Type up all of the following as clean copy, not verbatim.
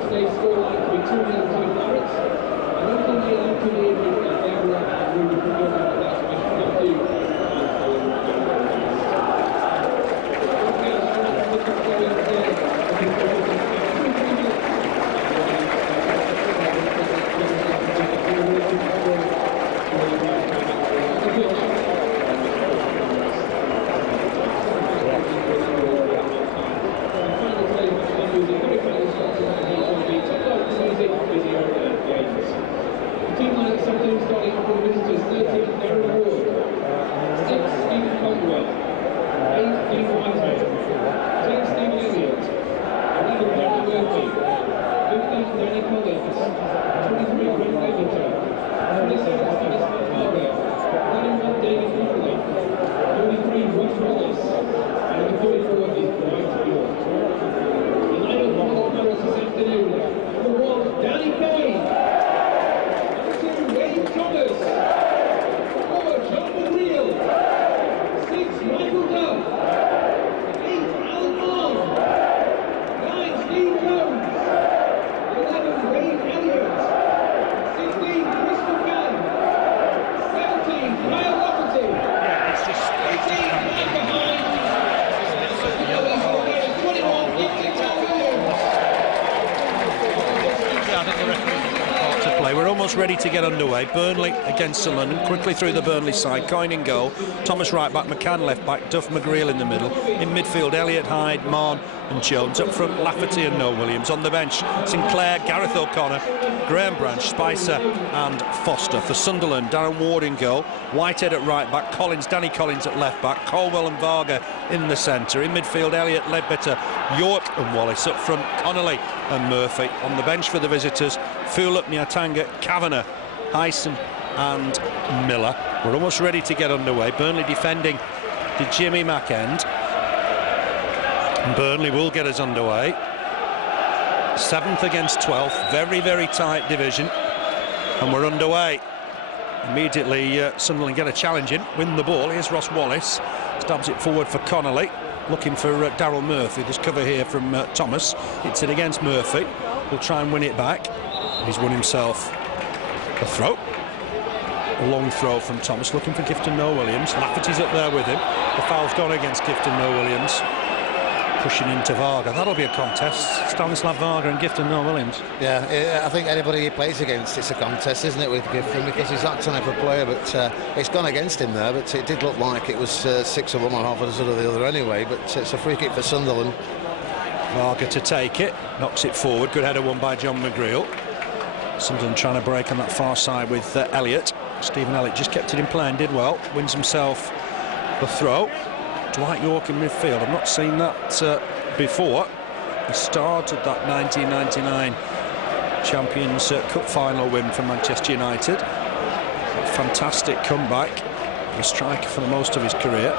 Today's scoreline to be 2-0 to Garreth. I don't think you can hear me that they were really good at that, which we can do. Starting off with visitors, 13 Darren Ward, 6 Caldwell, 8 Whitehead, 10 Elliott, 11 Darren Yorke, 15 David Connolly, 23 Grant Leadbitter, 27 Stanislav Varga, 31 David Connolly, 33 Wallace, and 34 is Dwight Yorke. The lineup for the Maras this afternoon, number 1, Danny Coyne. Thomas, 4 John McGreal, 6 Michael Duff, 8 Alan Mahon, 9 Steve Jones, 11 Wayne Elliott, 16 Chris McCann, 17 Kyle Lafferty, 18 Micah Hyde, and 21 David Connolly. I think the referee to play. We're almost ready to get underway. Burnley against Sunderland. Quickly through the Burnley side. Coyne in goal. Thomas right back. McCann left back. Duff, McGreal in the middle. In midfield, Elliott, Hyde, Mahon and Jones. Up front, Lafferty and Noel Williams. On the bench, Sinclair, Garreth O'Connor, Graham Branch, Spicer and Foster. For Sunderland, Darren Ward in goal. Whitehead at right back. Danny Collins at left back. Caldwell and Varga in the centre. In midfield, Elliott, Leadbitter, Yorke and Wallace. Up front, Connolly and Murphy. On the bench for the visitors, Fulop, Nyatanga, Kavanagh, Hyson and Miller. We're almost ready to get underway. Burnley defending to Jimmy McEnd. And Burnley will get us underway. 7th against 12th. Very, very tight division. And we're underway. Immediately, Sunderland get a challenge in. Win the ball. Here's Ross Wallace. Stabs it forward for Connolly. Looking for Daryl Murphy. There's cover here from Thomas. Hits it against Murphy. Will try and win it back. He's won himself a throw. A long throw from Thomas, looking for Gifton Noel Williams. Lafferty's up there with him. The foul's gone against Gifton Noel Williams. Pushing into Varga. That'll be a contest. Stanislav Varga and Gifton Noel Williams. Yeah, I think anybody he plays against, it's a contest, isn't it, with Gifton, because he's that type of player, but it's gone against him there, but it did look like it was 6 of one and half of the other anyway, but it's a free kick for Sunderland. Varga to take it, knocks it forward. Good header won by John McGreal. Sunderland trying to break on that far side with Elliott. Stephen Elliott just kept it in play and did well. Wins himself the throw. Dwight Yorke in midfield. I've not seen that before. He started that 1999 Champions Cup final win for Manchester United. A fantastic comeback. A striker for the most of his career.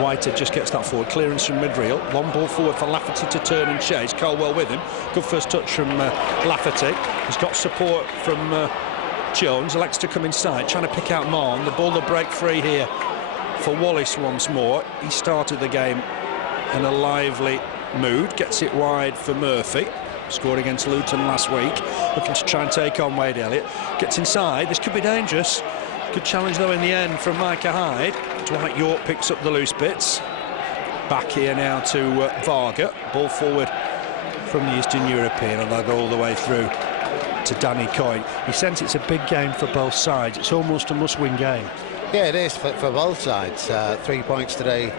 Whitehead just gets that forward. Clearance from McGreal. Long ball forward for Lafferty to turn and chase. Caldwell with him. Good first touch from Lafferty. He's got support from Jones. Elects to come inside, trying to pick out Mahon. The ball will break free here for Wallace once more. He started the game in a lively mood. Gets it wide for Murphy. Scored against Luton last week. Looking to try and take on Wade Elliott. Gets inside. This could be dangerous. Good challenge though in the end from Micah Hyde. Dwight Yorke picks up the loose bits. Back here now to Varga. Ball forward from the Eastern European, and they'll go all the way through to Danny Coyne. He sense it's a big game for both sides. It's almost a must-win game. Yeah, it is for both sides. 3 points today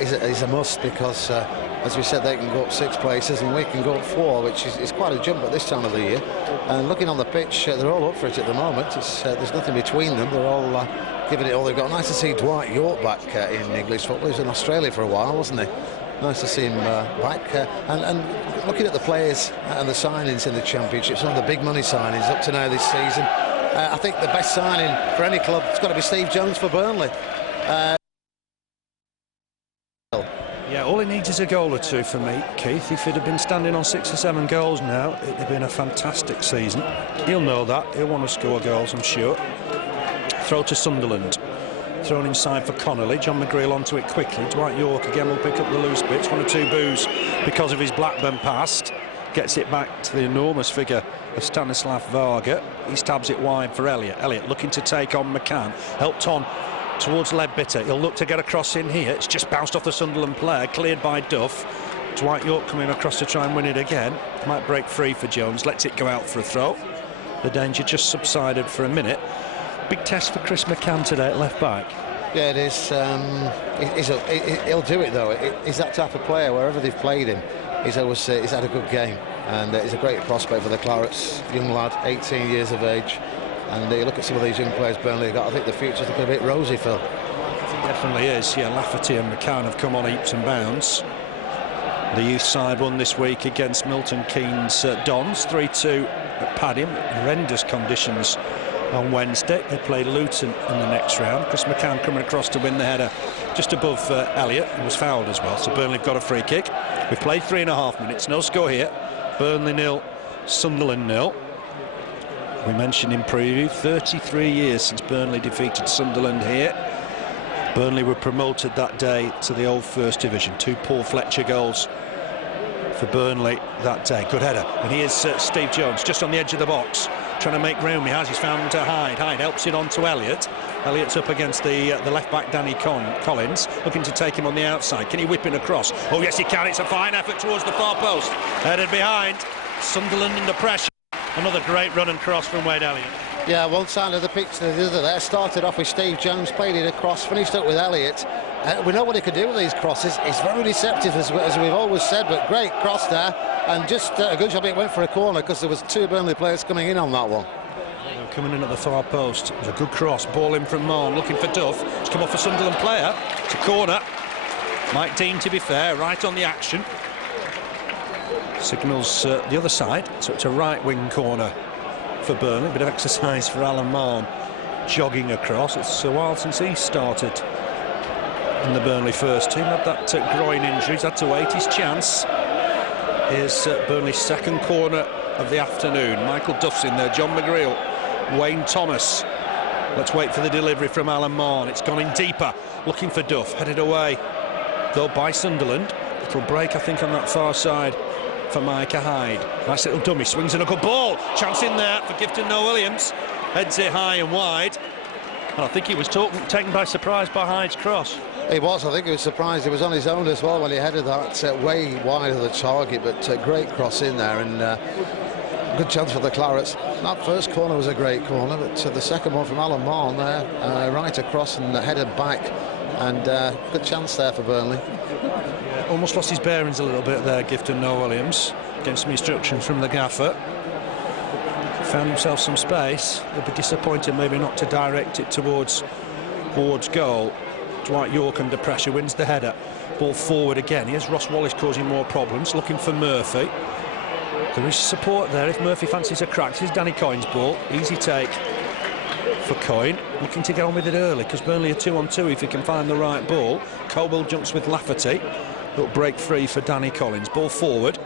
is a must, because as we said, they can go up 6 places and we can go up 4, which is quite a jump at this time of the year. And looking on the pitch, they're all up for it at the moment. There's nothing between them. They're all giving it all they've got. Nice to see Dwight Yorke back in English football. He was in Australia for a while, wasn't he? Nice to see him back. And looking at the players and the signings in the Championship, some of the big money signings up to now this season, I think the best signing for any club has got to be Steve Jones for Burnley. Yeah, all he needs is a goal or two for me, Keith. If he'd have been standing on 6 or 7 goals now, it'd have been a fantastic season. He'll know that. He'll want to score goals, I'm sure. Throw to Sunderland. thrown inside for Connolly. John McGreal onto it quickly. Dwight Yorke again will pick up the loose bits. 1 or 2 boos because of his Blackburn pass. Gets it back to the enormous figure of Stanislav Varga. He stabs it wide for Elliott. Elliott looking to take on McCann. Helped on towards Leadbitter. He'll look to get across in here. It's just bounced off the Sunderland player. Cleared by Duff. Dwight Yorke coming across to try and win it again. Might break free for Jones. Lets it go out for a throw. The danger just subsided for a minute. Big test for Chris McCann today at left back. Yeah, it is. He'll do it though. He's that type of player. Wherever they've played him, he's always he's had a good game, and he's a great prospect for the Clarets. Young lad, 18 years of age, and you look at some of these young players Burnley have got. I think the future's looking a bit rosy, Phil. It definitely is. Yeah, Lafferty and McCann have come on leaps and bounds. The youth side won this week against Milton Keynes Dons, 3-2 at Padiham. Horrendous conditions on Wednesday. They played Luton in the next round. Chris McCann coming across to win the header just above Elliott, who was fouled as well. So Burnley have got a free kick. We've played 3.5 minutes. No score here. Burnley 0, Sunderland 0. We mentioned in preview 33 years since Burnley defeated Sunderland here. Burnley were promoted that day to the old First Division. 2 Paul Fletcher goals for Burnley that day. Good header. And here's Steve Jones just on the edge of the box, trying to make room. He has. He's found Hyde. Hyde helps it on to Elliott. Elliott's up against the left back Danny Collins, looking to take him on the outside. Can he whip it across? Oh yes, he can. It's a fine effort towards the far post. Headed behind. Sunderland under pressure. Another great run and cross from Wade Elliott. Yeah, one side of the pitch to the other there. Started off with Steve Jones, played it across, finished up with Elliott. We know what he could do with these crosses. He's very deceptive, as we've always said, but great cross there. And just a good job it went for a corner, because there was 2 Burnley players coming in on that one. Coming in at the far post. It was a good cross. Ball in from Mahon, looking for Duff. It's come off a Sunderland player. It's a corner. Mike Dean, to be fair, right on the action. Signals the other side, so it's a right wing corner for Burnley. Bit of exercise for Alan Mahon jogging across. It's a while since he started in the Burnley first team. Had that groin injury. He's had to wait his chance. Here's Burnley's second corner of the afternoon. Michael Duff's in there. John McGreal, Wayne Thomas. Let's wait for the delivery from Alan Mahon. It's gone in deeper, looking for Duff. Headed away though by Sunderland. Little break, I think, on that far side for Micah Hyde. Nice little dummy, swings in a good ball. Chance in there for Gifton Noe-Williams. Heads it high and wide. And I think he was taken by surprise by Hyde's cross. He was. I think he was surprised. He was on his own as well when he headed that way wide of the target, but great cross in there, and good chance for the Clarets. That first corner was a great corner, but the second one from Alan Mahon there, right across and headed back, and good chance there for Burnley. Yeah, almost lost his bearings a little bit there, Gifton Noe-Williams, against some instructions from the gaffer. Found himself some space. He'll be disappointed maybe not to direct it towards goal. Dwight Yorke under pressure, wins the header. Ball forward again. Here's Ross Wallace causing more problems, looking for Murphy. There is support there if Murphy fancies a crack. This is Danny Coyne's ball. Easy take for Coyne. Looking to get on with it early, because Burnley are 2-on-2 if he can find the right ball. Caldwell jumps with Lafferty. Little break free for Danny Collins. Ball forward.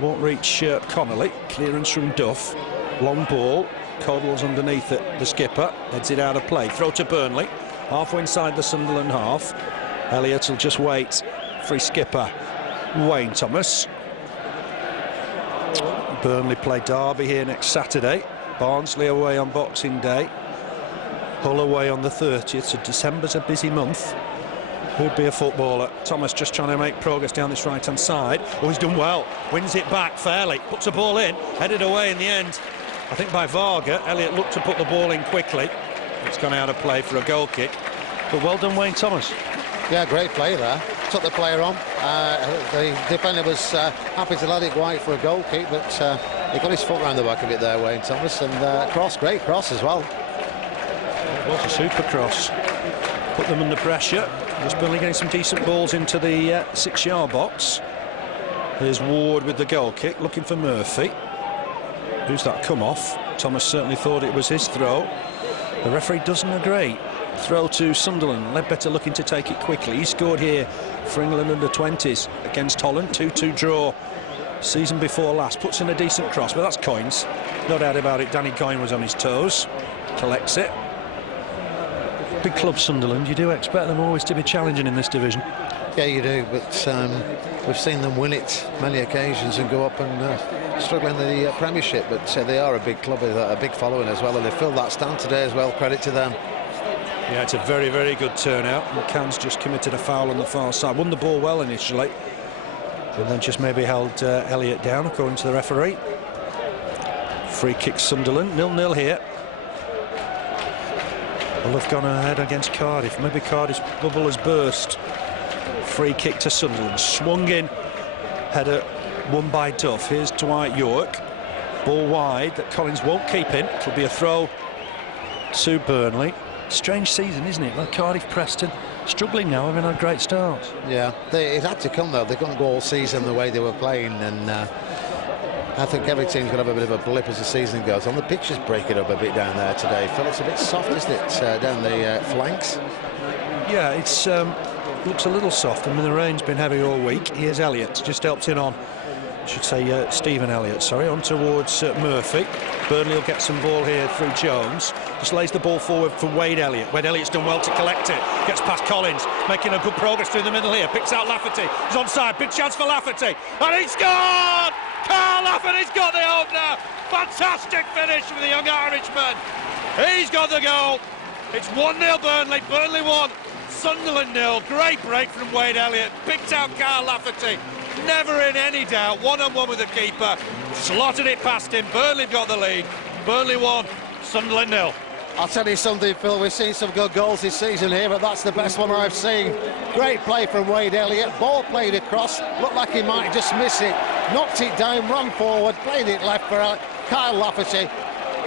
Won't reach Connolly. Clearance from Duff. Long ball. Caldwell's underneath it. The skipper heads it out of play. Throw to Burnley. Halfway inside the Sunderland half. Elliott will just wait for his skipper, Wayne Thomas. Burnley play Derby here next Saturday. Barnsley away on Boxing Day. Hull away on the 30th. So December's a busy month. Who'd be a footballer? Thomas just trying to make progress down this right-hand side. Oh, he's done well. Wins it back fairly. Puts a ball in. Headed away in the end, I think, by Varga. Elliott looked to put the ball in quickly. It's gone out of play for a goal kick. But well done, Wayne Thomas. Yeah, great play there. Took the player on. The defender was happy to let it wide for a goal kick, but he got his foot round the back of it there, Wayne Thomas, and great cross as well. It was a super cross. Put them under pressure. Just Burnley getting some decent balls into the 6-yard box. There's Ward with the goal kick, looking for Murphy. Who's that come off? Thomas certainly thought it was his throw. The referee doesn't agree. Throw to Sunderland. Leadbitter looking to take it quickly. He scored here for England under 20s against Holland. 2-2 draw season before last. Puts in a decent cross, but that's Coyne's. No doubt about it. Danny Coyne was on his toes. Collects it. Big club Sunderland, you do expect them always to be challenging in this division. Yeah, you do, but we've seen them win it many occasions and go up and struggle in the Premiership, but they are a big club with a big following as well, and they filled that stand today as well. Credit to them. Yeah, it's a very, very good turnout. McCann's just committed a foul on the far side. Won the ball well initially, and then just maybe held Elliott down, according to the referee. Free kick Sunderland, 0-0 here. Well, they've gone ahead against Cardiff. Maybe Cardiff's bubble has burst. Free kick to Sunderland. Swung in. Header won by Duff. Here's Dwight Yorke. Ball wide that Collins won't keep in. It'll be a throw to Burnley. Strange season, isn't it? Well, Cardiff, Preston struggling now, having had great starts. Yeah, it had to come though. They're going to go all season the way they were playing, and I think every team's going to have a bit of a blip as the season goes on. The pitch is breaking up a bit down there today. Phil, it's a bit soft, isn't it, down the flanks? Yeah, it's looks a little soft. I mean, the rain's been heavy all week. Here's Elliott, just helped in on, I should say, Stephen Elliott, sorry, on towards Murphy. Burnley will get some ball here through Jones. Just lays the ball forward for Wade Elliott. Wade Elliott's done well to collect it. Gets past Collins, making a good progress through the middle here. Picks out Lafferty. He's onside. Big chance for Lafferty. And he's scored! Kyle Lafferty's got the opener. Fantastic finish from the young Irishman. He's got the goal. It's 1-0 Burnley. Burnley 1, Sunderland 0. Great break from Wade Elliott. Picked out Kyle Lafferty. Never in any doubt. One-on-one with the keeper. Slotted it past him. Burnley got the lead. Burnley 1, Sunderland 0. I'll tell you something, Phil, we've seen some good goals this season here, but that's the best one I've seen. Great play from Wade Elliott. Ball played across. Looked like he might just miss it. Knocked it down, ran forward, played it left for Kyle Lafferty.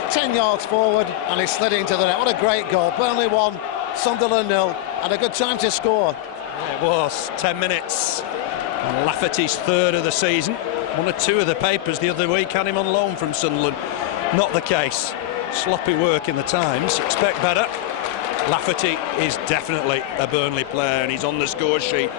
10 yards forward, and he slid into the net. What a great goal. Burnley 1, Sunderland 0, and a good time to score. Yeah, it was 10 minutes. And Lafferty's third of the season. One or two of the papers the other week had him on loan from Sunderland. Not the case. Sloppy work in the Times. Expect better. Lafferty is definitely a Burnley player, and he's on the score sheet.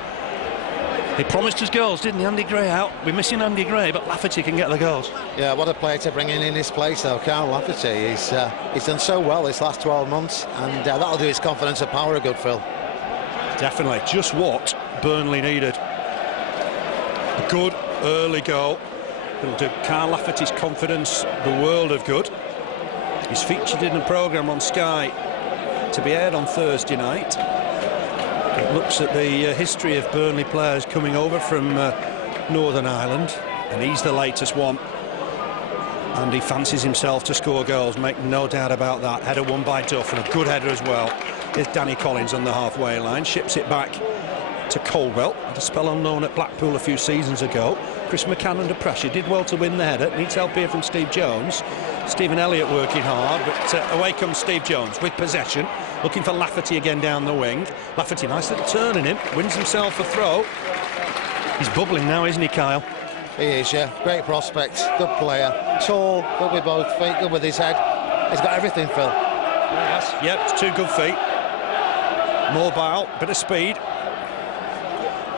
He promised us goals, didn't he? Andy Gray out. We're missing Andy Gray, but Lafferty can get the goals. Yeah, what a player to bring in his place, though. Kyle Lafferty. He's done so well this last 12 months, and that'll do his confidence and power a good, Phil. Definitely. Just what Burnley needed. A good early goal. It'll do Kyle Lafferty's confidence the world of good. He's featured in a programme on Sky to be aired on Thursday night. It looks at the history of Burnley players coming over from Northern Ireland, and he's the latest one. And he fancies himself to score goals, make no doubt about that. Header won by Duff, and a good header as well. Here's Danny Collins on the halfway line, ships it back to Caldwell. Had a spell on loan at Blackpool a few seasons ago. Chris McCann under pressure, did well to win the header. Needs help here from Steve Jones. Stephen Elliott working hard, but away comes Steve Jones with possession, looking for Lafferty again down the wing. Lafferty, nice little turn in him, wins himself a throw. He's bubbling now, isn't he, Kyle? He is, yeah. Great prospect, good player, tall, good with both feet, good with his head. He's got everything, Phil. Yes, yep, 2 good feet. Mobile, bit of speed.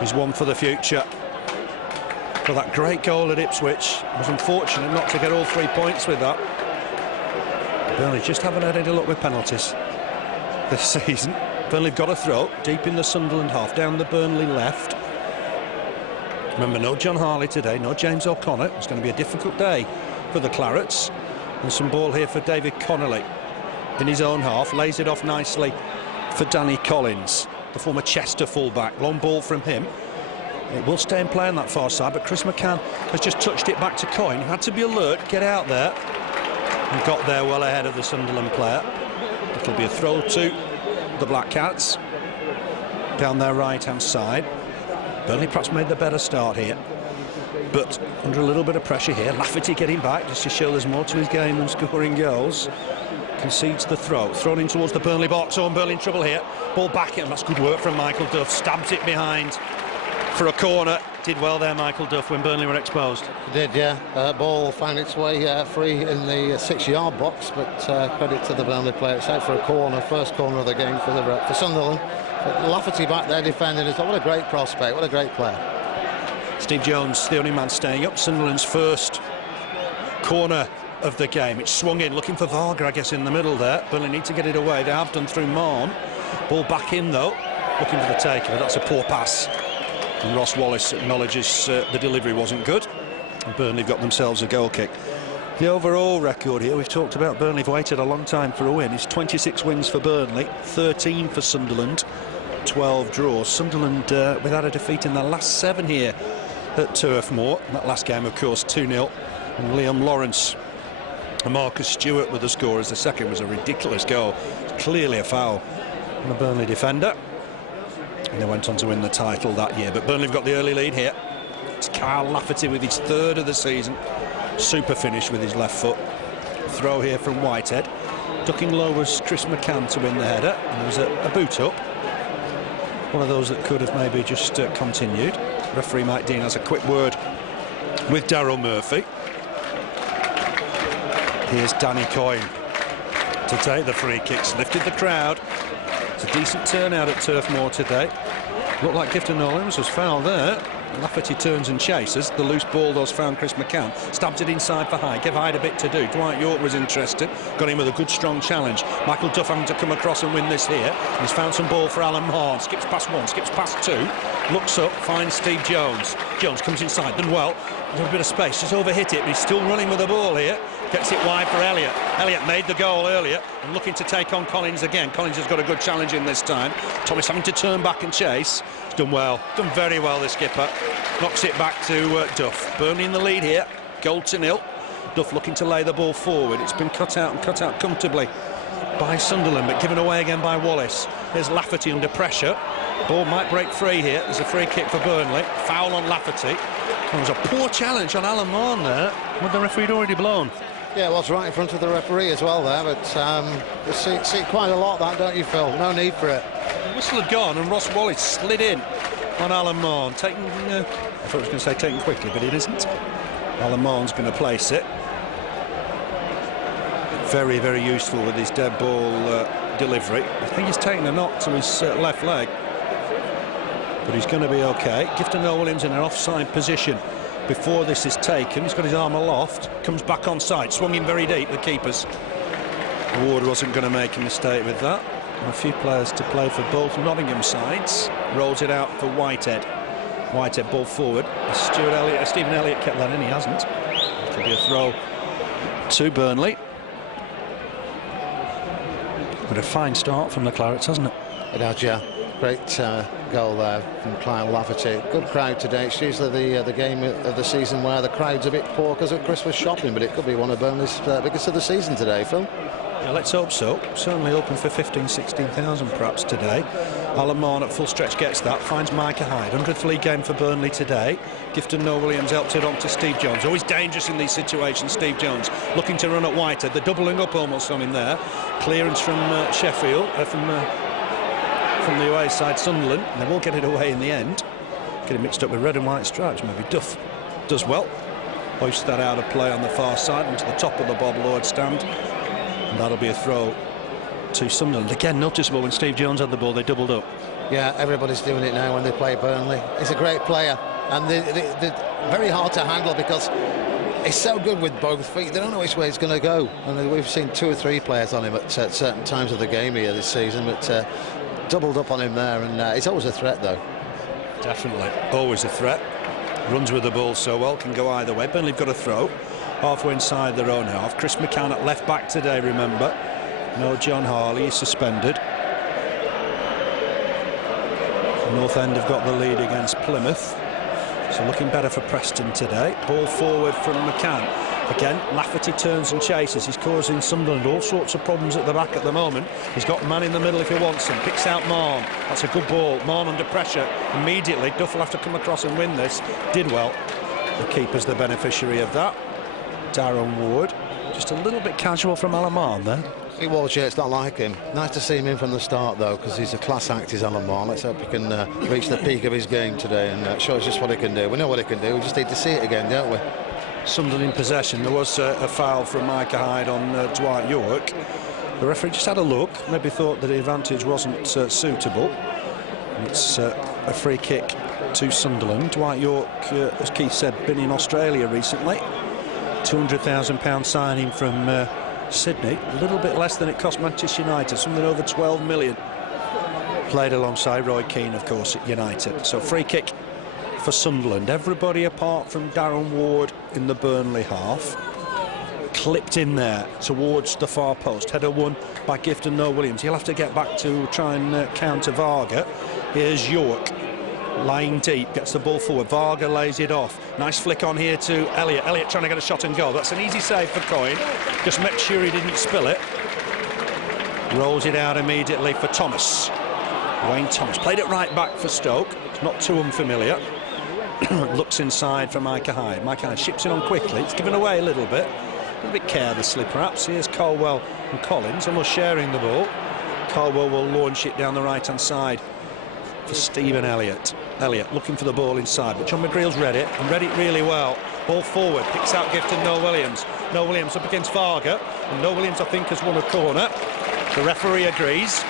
He's one for the future. For that great goal at Ipswich, was unfortunate not to get all 3 points with that. Burnley just haven't had any luck with penalties this season. Burnley have got a throw deep in the Sunderland half, down the Burnley left. Remember, no John Harley today, no James O'Connor. It's going to be a difficult day for the Clarets. And some ball here for David Connolly in his own half, lays it off nicely for Danny Collins, the former Chester fullback. Long ball from him. It will stay in play on that far side, but Chris McCann has just touched it back to Coyne. Had to be alert, get out there, and got there well ahead of the Sunderland player. It'll be a throw to the Black Cats down their right-hand side. Burnley perhaps made the better start here, but under a little bit of pressure here. Lafferty getting back just to show there's more to his game than scoring goals. Concedes the throw, thrown in towards the Burnley box. Oh, and Burnley in trouble here. Ball back in, that's good work from Michael Duff. Stabs it behind for a corner. Did well there, Michael Duff, when Burnley were exposed. He did, yeah. Ball found its way free in the 6-yard box, but credit to the Burnley player. It's out for a corner, first corner of the game for Sunderland. But Lafferty back there defending as well. What a great prospect, what a great player. Steve Jones, the only man staying up. Sunderland's first corner of the game. It's swung in, looking for Varga, I guess, in the middle there. Burnley need to get it away. They have done through Mahon. Ball back in though, looking for the taker. That's a poor pass. And Ross Wallace acknowledges the delivery wasn't good. And Burnley have got themselves a goal kick. The overall record here, we've talked about Burnley have waited a long time for a win. It's 26 wins for Burnley, 13 for Sunderland, 12 draws. Sunderland without a defeat in their last 7 here at Turf Moor. That last game, of course, 2-0. And Liam Lawrence and Marcus Stewart with the scorers. The second was a ridiculous goal. It's clearly a foul on the Burnley defender. And they went on to win the title that year. But Burnley have got the early lead here. It's Kyle Lafferty with his 3rd of the season. Super finish with his left foot. Throw here from Whitehead. Ducking low was Chris McCann to win the header. And there was a boot up. One of those that could have maybe just continued. Referee Mike Dean has a quick word with Daryl Murphy. Here's Danny Coyne to take the free kicks. Lifted the crowd. It's a decent turnout at Turf Moor today. Looked like Gifton Nollins was fouled there. Lafferty turns and chases. The loose ball does found Chris McCann. Stabs it inside for Hyde. Give Hyde a bit to do. Dwight Yorke was interested. Got him with a good strong challenge. Michael Duff having to come across and win this here. He's found some ball for Alan Mahon. Skips past 1, skips past 2. Looks up, finds Steve Jones. Jones comes inside, done well. There's a bit of space, just overhit it, but he's still running with the ball here. Gets it wide for Elliott. Elliott made the goal earlier and looking to take on Collins again. Collins has got a good challenge in this time. Thomas having to turn back and chase. He's done well, done very well, the skipper. Knocks it back to Duff. Burnley in the lead here, goal to 0. Duff looking to lay the ball forward. It's been cut out comfortably by Sunderland, but given away again by Wallace. There's Lafferty under pressure. Ball might break free here. There's a free kick for Burnley. Foul on Lafferty. There was a poor challenge on Alan Mahon there, with the referee already blown. Yeah, well, it's right in front of the referee as well there, but you see quite a lot of that, don't you, Phil? No need for it. The whistle had gone and Ross Wallace slid in on Alan Mahon. Taking, I thought I was going to say taken quickly, but it isn't. Alan Mahon's going to place it. Very, very useful with his dead ball delivery. I think he's taken a knock to his left leg, but he's going to be okay. Gifton Williams in an offside position before this is taken. He's got his arm aloft, comes back on side, swung in very deep, the keepers. Ward wasn't going to make a mistake with that. And a few players to play for both Nottingham sides. Rolls it out for Whitehead. Whitehead ball forward. Stephen Elliott kept that in, he hasn't. It'll be a throw to Burnley. But a fine start from the Clarets, hasn't it? It has, yeah. Great goal there from Kyle Lafferty. Good crowd today. It's usually the game of the season where the crowd's a bit poor because of Christmas shopping, but it could be one of Burnley's biggest of the season today, Phil. Yeah, let's hope so. Certainly open for 15,000-16,000 perhaps today. Alan Mahon at full stretch gets that, finds Micah Hyde. 100th league game for Burnley today. Gifton Williams helped it on to Steve Jones. Always dangerous in these situations, Steve Jones. Looking to run at Whitehead. They're doubling up almost on him there. Clearance from Sheffield, from the away side, Sunderland. And they won't get it away in the end. Get it mixed up with red and white stripes. Maybe Duff does well. Hoists that out of play on the far side into the top of the Bob Lord stand. And that'll be a throw to Sunderland. Again, noticeable when Steve Jones had the ball, they doubled up. Yeah, everybody's doing it now when they play Burnley. He's a great player, and they're very hard to handle because he's so good with both feet. They don't know which way he's going to go. And we've seen 2 or 3 players on him at certain times of the game here this season, but doubled up on him there, and it's always a threat, though. Definitely, always a threat. Runs with the ball so well, can go either way. Burnley have got a throw. Halfway inside their own half. Chris McCann at left back today, remember. No John Harley, is suspended. North End have got the lead against Plymouth. So looking better for Preston today. Ball forward from McCann. Again, Lafferty turns and chases. He's causing Sunderland all sorts of problems at the back at the moment. He's got a man in the middle if he wants him. Picks out Mahon. That's a good ball. Mahon under pressure. Immediately, Duff will have to come across and win this. Did well. The keeper's the beneficiary of that. Darren Ward. Just a little bit casual from Alan Mahon there. He was, yeah, it's not like him. Nice to see him in from the start, though, because he's a class act, is Alan Mahon. Let's hope he can reach the peak of his game today and show us just what he can do. We know what he can do, we just need to see it again, don't we? Sunderland in possession. There was a foul from Micah Hyde on Dwight Yorke. The referee just had a look, maybe thought that the advantage wasn't suitable. It's a free kick to Sunderland. Dwight Yorke, as Keith said, been in Australia recently. £200,000 signing from Sydney, a little bit less than it cost Manchester United, something over 12 million. Played alongside Roy Keane, of course, at United. So free kick for Sunderland. Everybody apart from Darren Ward in the Burnley half clipped in there towards the far post. Header won by Gifton Noel-Williams. He'll have to get back to try and counter Varga. Here's Yorke, lying deep, gets the ball forward. Varga lays it off. Nice flick on here to Elliott. Elliott trying to get a shot and goal. That's an easy save for Coyne. Just make sure he didn't spill it. Rolls it out immediately for Thomas. Wayne Thomas played it right back for Stoke. It's not too unfamiliar. Looks inside for Micah Hyde. Micah Hyde ships it on quickly. It's given away a little bit carelessly perhaps. Here's Caldwell and Collins, almost sharing the ball. Caldwell will launch it down the right hand side for Stephen Elliott. Elliott looking for the ball inside, but John McGreal's read it and read it really well. Ball forward, picks out Gifton Noel-Williams. Noel-Williams up against Varga, and Noel-Williams I think has won a corner. The referee agrees.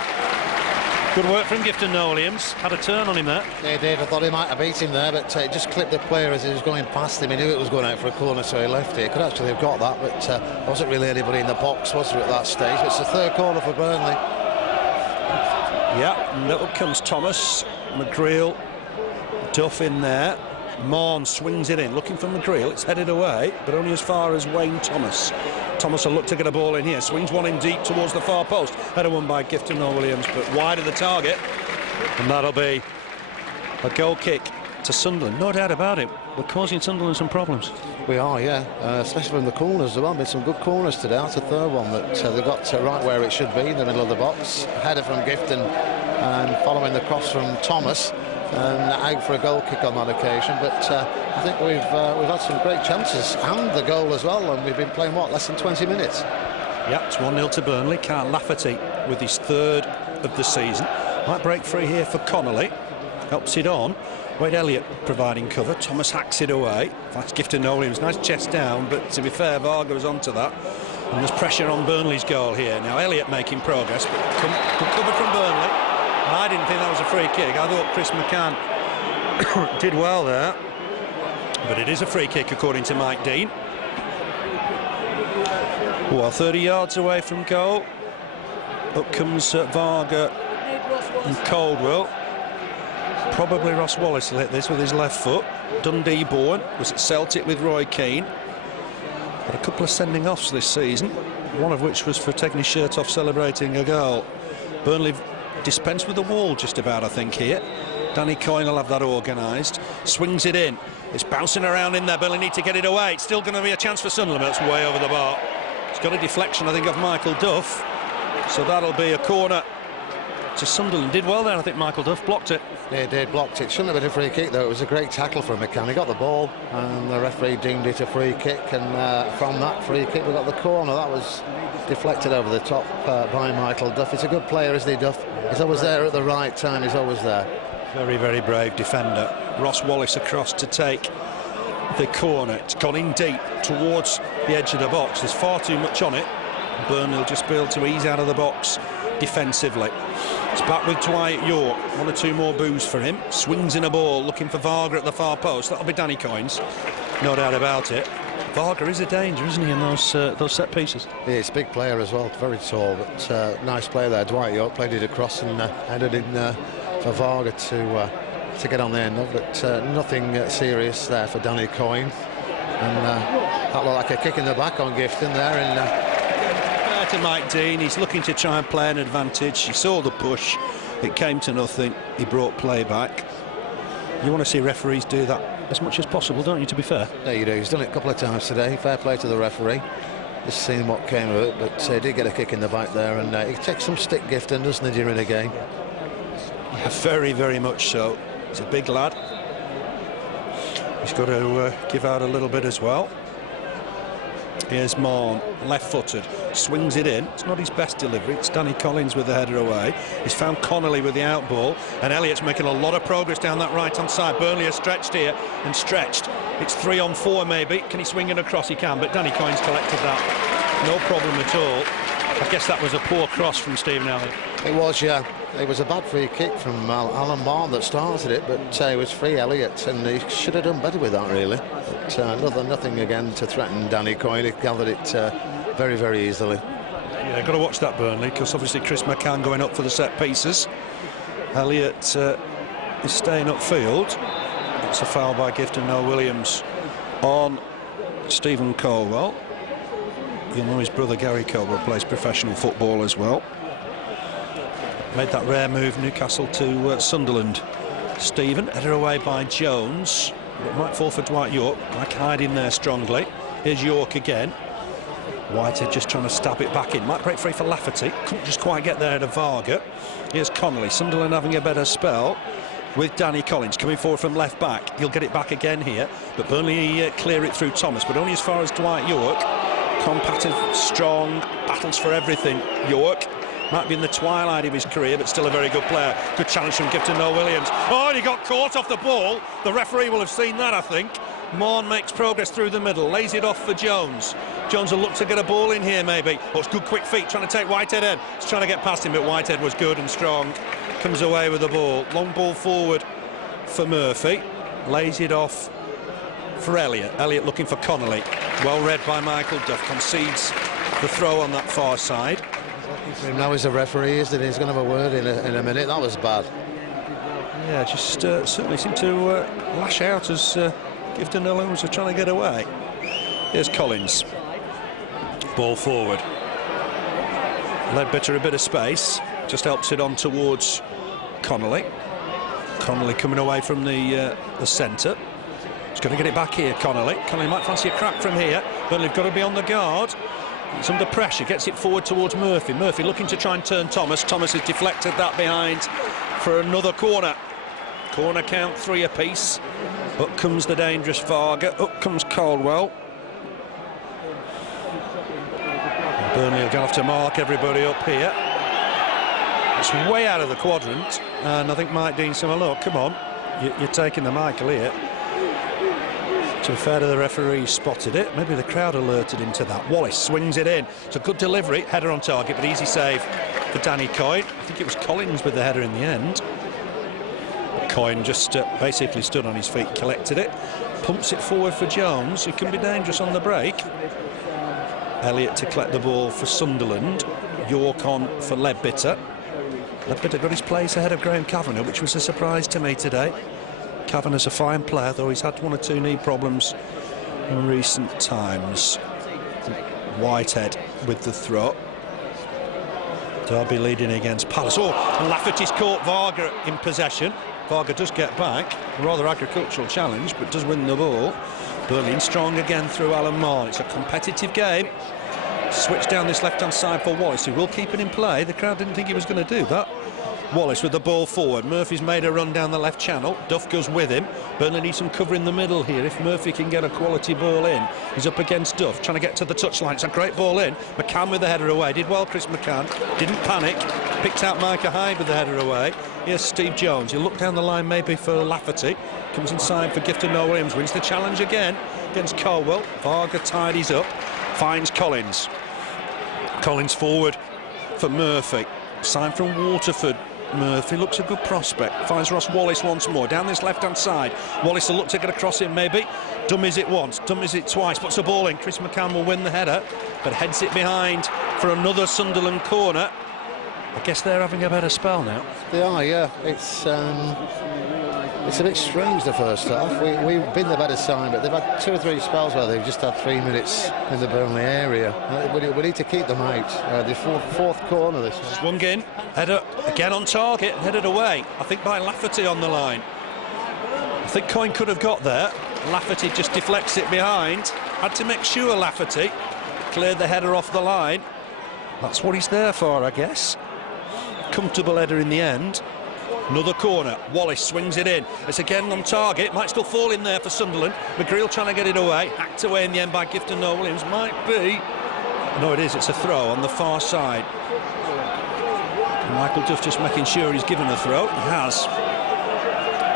Good work from Gifton Noel-Williams. Had a turn on him there. Yeah, Dave, I thought he might have beat him there, but it just clipped the player as he was going past him. He knew it was going out for a corner, so he left it. He could actually have got that, but there wasn't really anybody in the box, was there, at that stage? It's the third corner for Burnley. Yeah, and up comes Thomas. McGreal, Duff in there. Mahon swings it in, looking for McGreal. It's headed away, but only as far as Wayne Thomas. Thomas will look to get a ball in here. Swings one in deep towards the far post. Header won by Gifton Noel-Williams, but wide of the target. And that'll be a goal kick to Sunderland. No doubt about it. We're causing Sunderland some problems. We are, yeah. Especially from the corners. There have been some good corners today. That's the third one that they got right where it should be, in the middle of the box. Header from Gifton and following the cross from Thomas. And out for a goal kick on that occasion, but I think we've had some great chances and the goal as well, and we've been playing less than 20 minutes. Yeah, it's 1-0 to Burnley. Kyle Lafferty with his third of the season. Might break free here for Connolly. Helps it on. Wade Elliott providing cover. Thomas hacks it away. That's Gifton Noel-Williams. Nice chest down, but to be fair, Varga was onto that. And there's pressure on Burnley's goal here. Now Elliott making progress, but good cover from Burnley. I didn't think that was a free kick. I thought Chris McCann did well there. But it is a free kick according to Mike Dean. Well, 30 yards away from goal. Up comes Varga and Caldwell. Probably Ross Wallace will hit this with his left foot. Dundee born, was at Celtic with Roy Keane. Had a couple of sending offs this season, one of which was for taking his shirt off celebrating a goal. Burnley dispensed with the wall just about, I think, here. Danny Coyne will have that organised. Swings it in. It's bouncing around in there. Burnley need to get it away. It's still going to be a chance for Sunderland. That's way over the bar. It's got a deflection, I think, of Michael Duff. So that'll be a corner to Sunderland. Did well there, I think. Michael Duff blocked it. Yeah, he did, blocked it. Shouldn't have been a free kick, though. It was a great tackle from McCann. He got the ball, and the referee deemed it a free kick. And from that free kick, we got the corner. That was deflected over the top by Michael Duff. He's a good player, isn't he, Duff? He's always there at the right time. He's always there. Very, very brave defender. Ross Wallace across to take the corner. It's gone in deep towards the edge of the box. There's far too much on it. Burnley will just be able to ease out of the box defensively. It's back with Dwight Yorke. One or two more boos for him. Swings in a ball, looking for Varga at the far post. That'll be Danny Coyne's, no doubt about it. Varga is a danger, isn't he, in those set pieces? Yeah, he's a big player as well, very tall, but nice player there. Dwight Yorke played it across and headed in for Varga to get on the end of, but nothing serious there for Danny Coyne. And that looked like a kick in the back on Gifton there. And to Mike Dean, he's looking to try and play an advantage. He saw the push, it came to nothing. He brought play back. You want to see referees do that as much as possible, don't you, to be fair? Yeah, you do. He's done it a couple of times today. Fair play to the referee. Just seeing what came of it, but he did get a kick in the back there, and he takes some stick, Gifton, doesn't he, during the game? Yeah, very, very much so. He's a big lad. He's got to give out a little bit as well. Here's Mahon, left-footed, swings it in. It's not his best delivery. It's Danny Collins with the header away. He's found Connolly with the out ball, and Elliott's making a lot of progress down that right-hand side. Burnley are stretched here and stretched. It's 3 on 4 maybe. Can he swing it across? He can, but Danny Coyne's collected that. No problem at all. I guess that was a poor cross from Stephen Elliott. It was, yeah. It was a bad free kick from Alan Mahon that started it, but it was free Elliott, and he should have done better with that, really. But nothing again to threaten Danny Coyne. He gathered it very, very easily. Yeah, got to watch that, Burnley, because obviously Chris McCann going up for the set pieces. Elliott is staying upfield. It's a foul by Gifton Noel-Williams on Stephen Caldwell. You'll know his brother Gary Caldwell plays professional football as well. Made that rare move, Newcastle to Sunderland. Stephen, headed away by Jones, but might fall for Dwight Yorke. Like Hyde in there strongly. Here's Yorke again. Whitehead just trying to stab it back in. Might break free for Lafferty. Couldn't just quite get there to Varga. Here's Connolly. Sunderland having a better spell with Danny Collins coming forward from left back. He'll get it back again here, but Burnley clear it through Thomas, but only as far as Dwight Yorke. Combative, strong, battles for everything. Yorke might be in the twilight of his career, but still a very good player. Good challenge from Gifton Noel-Williams. Oh, and he got caught off the ball. The referee will have seen that, I think. Mahon makes progress through the middle, lays it off for Jones. Jones will look to get a ball in here, maybe. Oh, it's good quick feet, trying to take Whitehead in. He's trying to get past him, but Whitehead was good and strong. Comes away with the ball. Long ball forward for Murphy. Lays it off for Elliott. Elliott looking for Connolly. Well read by Michael Duff. Concedes the throw on that far side. Now he's a referee, isn't he? He's going to have a word in a minute. That was bad. Yeah, just certainly seemed to lash out as Gifton Noel-Williams was trying to get away. Here's Collins. Ball forward. Leadbitter a bit of space. Just helps it on towards Connolly. Connolly coming away from the centre. He's going to get it back here, Connolly. Connolly might fancy a crack from here, but they've got to be on the guard. He's under pressure, gets it forward towards Murphy. Murphy looking to try and turn Thomas. Thomas has deflected that behind for another corner. Corner count, 3 apiece. Up comes the dangerous Varga. Up comes Caldwell. And Burnley are going to have to mark everybody up here. It's way out of the quadrant, and I think Mike Dean said, "Look, come on, you're taking the Michael here." To be fair to the referee, spotted it. Maybe the crowd alerted him to that. Wallace swings it in. It's a good delivery, header on target, but easy save for Danny Coyne. I think it was Collins with the header in the end. Coyne just basically stood on his feet, collected it, pumps it forward for Jones, who can be dangerous on the break. Elliott to collect the ball for Sunderland. Yorke on for Leadbitter. Leadbitter got his place ahead of Graham Kavanagh, which was a surprise to me today. Kavanagh's a fine player, though he's had 1 or 2 knee problems in recent times. Whitehead with the throw. Derby leading against Palace. Oh, and Lafferty's caught Varga in possession. Varga does get back. A rather agricultural challenge, but does win the ball. Burnley in strong again through Alan Moore. It's a competitive game. Switch down this left-hand side for Wallace, who will keep it in play. The crowd didn't think he was going to do that. Wallace with the ball forward. Murphy's made a run down the left channel. Duff goes with him. Burnley needs some cover in the middle here. If Murphy can get a quality ball in, he's up against Duff, trying to get to the touchline. It's a great ball in. McCann with the header away. Did well, Chris McCann. Didn't panic. Picked out Micah Hyde with the header away. Here's Steve Jones. He'll look down the line maybe for Lafferty. Comes inside for Gifton Noel-Williams. Wins the challenge again against Caldwell. Varga tidies up. Finds Collins. Collins forward for Murphy. Sign from Waterford. Murphy looks a good prospect. Finds Ross Wallace once more down this left-hand side. Wallace will look to get across him maybe. Dummies it once, dummies it twice, puts the ball in. Chris McCann will win the header, but heads it behind for another Sunderland corner. I guess they're having a better spell now. They are, yeah. It's a bit strange the first half. We've been the better side, but they've had 2 or 3 spells where they've just had 3 minutes in the Burnley area. We need to keep them out. The fourth corner this one. Swung in, header again on target, headed away. I think by Lafferty on the line. I think Coyne could have got there. Lafferty just deflects it behind. Had to make sure Lafferty cleared the header off the line. That's what he's there for, I guess. Comfortable header in the end. Another corner. Wallace swings it in. It's again on target. Might still fall in there for Sunderland. McGreal trying to get it away. Hacked away in the end by Gifton Noel-Williams. Might be. No, it is. It's a throw on the far side. And Michael Duff just making sure he's given the throw. He has.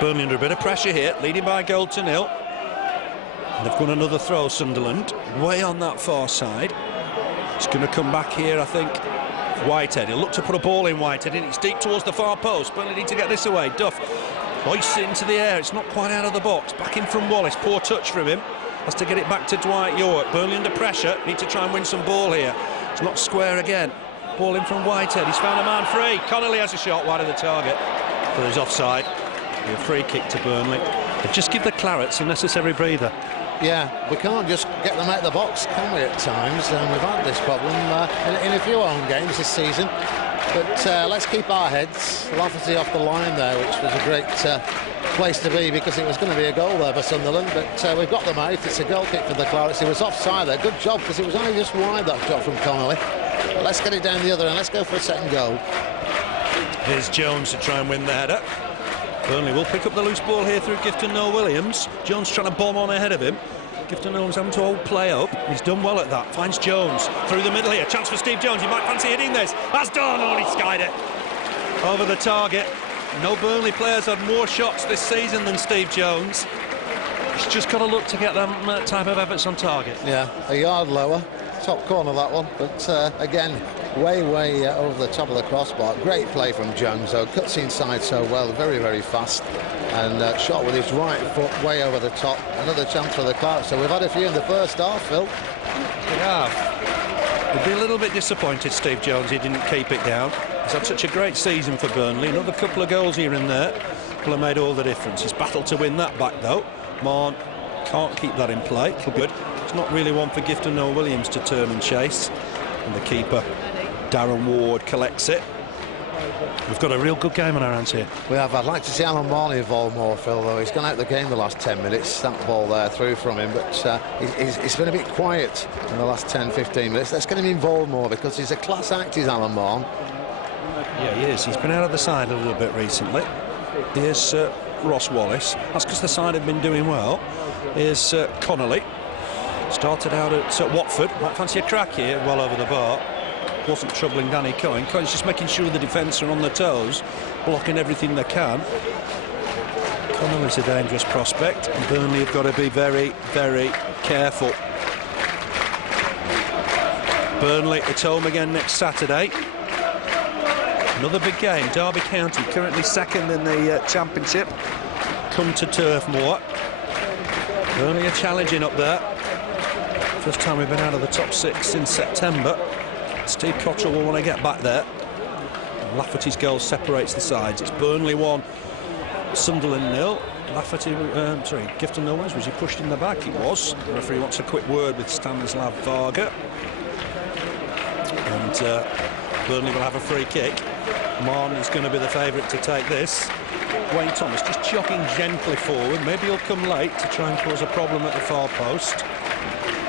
Burnley under a bit of pressure here, leading by a goal to 0. And they've got another throw, Sunderland. Way on that far side. It's going to come back here, I think. Whitehead, he'll look to put a ball in Whitehead, and it's deep towards the far post. Burnley need to get this away. Duff hoists it into the air. It's not quite out of the box. Back in from Wallace. Poor touch from him. Has to get it back to Dwight Yorke. Burnley under pressure. Need to try and win some ball here. It's not square again. Ball in from Whitehead. He's found a man free. Connolly has a shot wide of the target. But there's offside. A free kick to Burnley. But just give the Clarets a necessary breather. Yeah, we can't just get them out of the box, can we, at times? And we've had this problem in a few home games this season. But let's keep our heads. Lafferty off the line there, which was a great place to be, because it was going to be a goal there for Sunderland. But we've got them out. It's a goal kick for the Clarets. It was offside there. Good job, because it was only just wide, that shot from Connolly. But let's get it down the other end. Let's go for a second goal. Here's Jones to try and win the header. Burnley will pick up the loose ball here through Gifton Noel-Williams. Jones trying to bomb on ahead of him. Gifton Noel-Williams having to hold play up. He's done well at that. Finds Jones through the middle here. Chance for Steve Jones. He might fancy hitting this. That's done. Oh, he skied it over the target. No Burnley players had more shots this season than Steve Jones. He's just got to look to get them type of efforts on target. Yeah, a yard lower. Top corner, that one. But again, way over the top of the crossbar. Great play from Jones, though. Cuts inside so well. Very, very fast. And shot with his right foot way over the top. Another chance for the Clarks. So we've had a few in the first half, Phil. Yeah. He'd be a little bit disappointed, Steve Jones, he didn't keep it down. He's had such a great season for Burnley. Another couple of goals here and there will have made all the difference. He's battled to win that back, though. Mahon can't keep that in play. Good. It's not really one for Gifton Noel-Williams to turn and chase. And the keeper, Darren Ward, collects it. We've got a real good game on our hands here. We have. I'd like to see Alan Marley involved more, Phil, though. He's gone out of the game the last 10 minutes. That ball there through from him, but he's been a bit quiet in the last 10-15 minutes. Let's get him involved more, because he's a class act, is Alan Marley. Yeah, he is. He's been out of the side a little bit recently. Here's Ross Wallace. That's because the side have been doing well. Here's Connolly. Started out at Watford. Might fancy a crack here, well over the bar. Wasn't troubling Danny Coyne. Coyne's just making sure the defence are on their toes, blocking everything they can. Connolly's a dangerous prospect, and Burnley have got to be very, very careful. Burnley at home again next Saturday. Another big game. Derby County, currently second in the Championship, come to Turf Moor. Burnley are challenging up there. First time we've been out of the top six since September. Steve Cotterill will want to get back there. Lafferty's goal separates the sides. It's Burnley 1, Sunderland 0. Lafferty, Gifton Noel-Williams, was he pushed in the back? He was. The referee wants a quick word with Stanislav Varga. And Burnley will have a free kick. Mahon is going to be the favourite to take this. Wayne Thomas just jogging gently forward. Maybe he'll come late to try and cause a problem at the far post.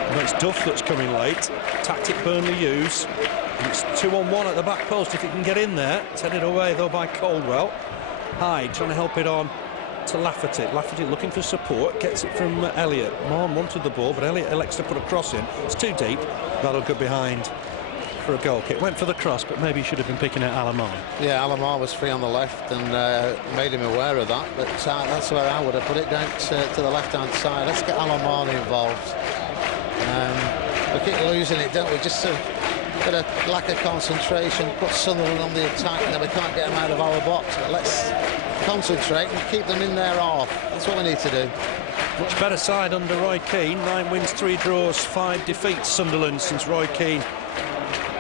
But it's Duff that's coming late. Tactic Burnley use. And it's 2-on-1 at the back post if he can get in there. It's headed away though by Caldwell. Hyde trying to help it on to Lafferty. Lafferty looking for support. Gets it from Elliott. Mahon wanted the ball, but Elliott elects to put a cross in. It's too deep. That'll go behind for a goal kick. Went for the cross, but maybe he should have been picking out Alan Mahon. Yeah, Alan Mahon was free on the left and made him aware of that. But that's where I would have put it down to the left-hand side. Let's get Alan Mahon involved. We keep losing it, don't we? Just a bit of lack of concentration. Put Sunderland on the attack, and then we can't get them out of our box. But let's concentrate and keep them in their half. That's what we need to do. Much better side under Roy Keane. 9 wins, 3 draws, 5 defeats Sunderland since Roy Keane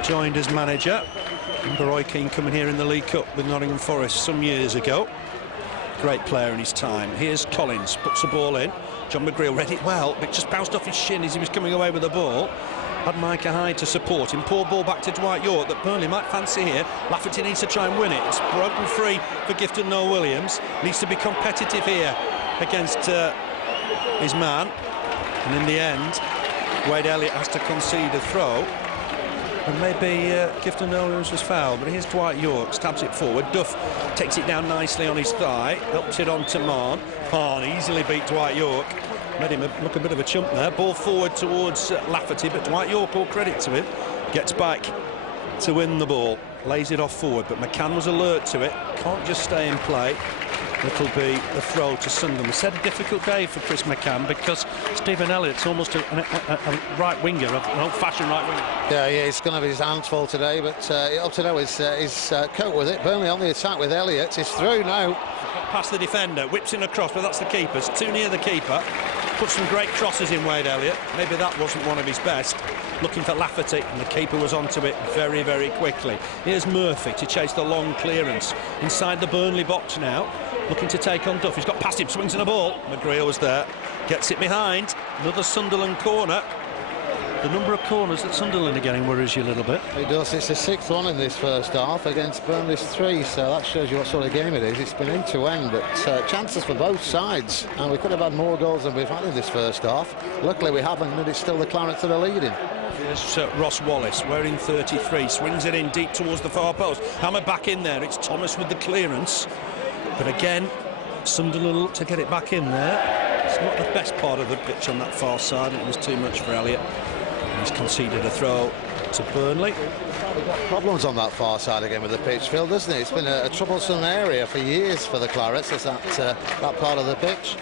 joined as manager. Under Roy Keane coming here in the League Cup with Nottingham Forest some years ago. Great player in his time. Here's Collins, puts the ball in. John McGreal read it well, but just bounced off his shin as he was coming away with the ball. Had Micah Hyde to support him. Poor ball back to Dwight Yorke that Burnley might fancy here. Lafferty needs to try and win it. It's broken free for Gifton Noel-Williams. Needs to be competitive here against his man. And in the end, Wade Elliott has to concede a throw. And maybe Gifton Noel-Williams was fouled, but here's Dwight Yorke, stabs it forward. Duff takes it down nicely on his thigh, helps it on to Mahon. Mahon easily beat Dwight Yorke, made him look a bit of a chump there. Ball forward towards Lafferty, but Dwight Yorke, all credit to him, gets back to win the ball, lays it off forward, but McCann was alert to it, can't just stay in play. It'll be the throw to Sunderland. We said a difficult day for Chris McCann because Stephen Elliott's almost a right winger, an old-fashioned right winger. Yeah, it's going to be his hands full today, but up to now he's cope with it. Burnley on the attack with Elliott. He's through now. Past the defender, whips in across, but that's the keeper. It's too near the keeper. Put some great crosses in Wade Elliott. Maybe that wasn't one of his best. looking for Lafferty, and the keeper was onto it very, very quickly. Here's Murphy to chase the long clearance inside the Burnley box now, looking to take on Duff. He's got past him, swings in the ball. McGreal was there, gets it behind. Another Sunderland corner. The number of corners that Sunderland are getting worries you a little bit. It does. It's the 6th one in this first half against Burnley's 3, so that shows you what sort of game it is. It's been end to end, but chances for both sides, and we could have had more goals than we've had in this first half. Luckily we haven't, and it's still the Clarets that are leading. Here's Ross Wallace wearing 33, swings it in deep towards the far post. Hammer back in there. It's Thomas with the clearance, but again Sunderland look to get it back in there. It's not the best part of the pitch on that far side. It was too much for Elliott. He's conceded a throw to Burnley. We've got problems on that far side again with the pitch, Phil, doesn't it? It's been a troublesome area for years for the Clarets, is that part of the pitch.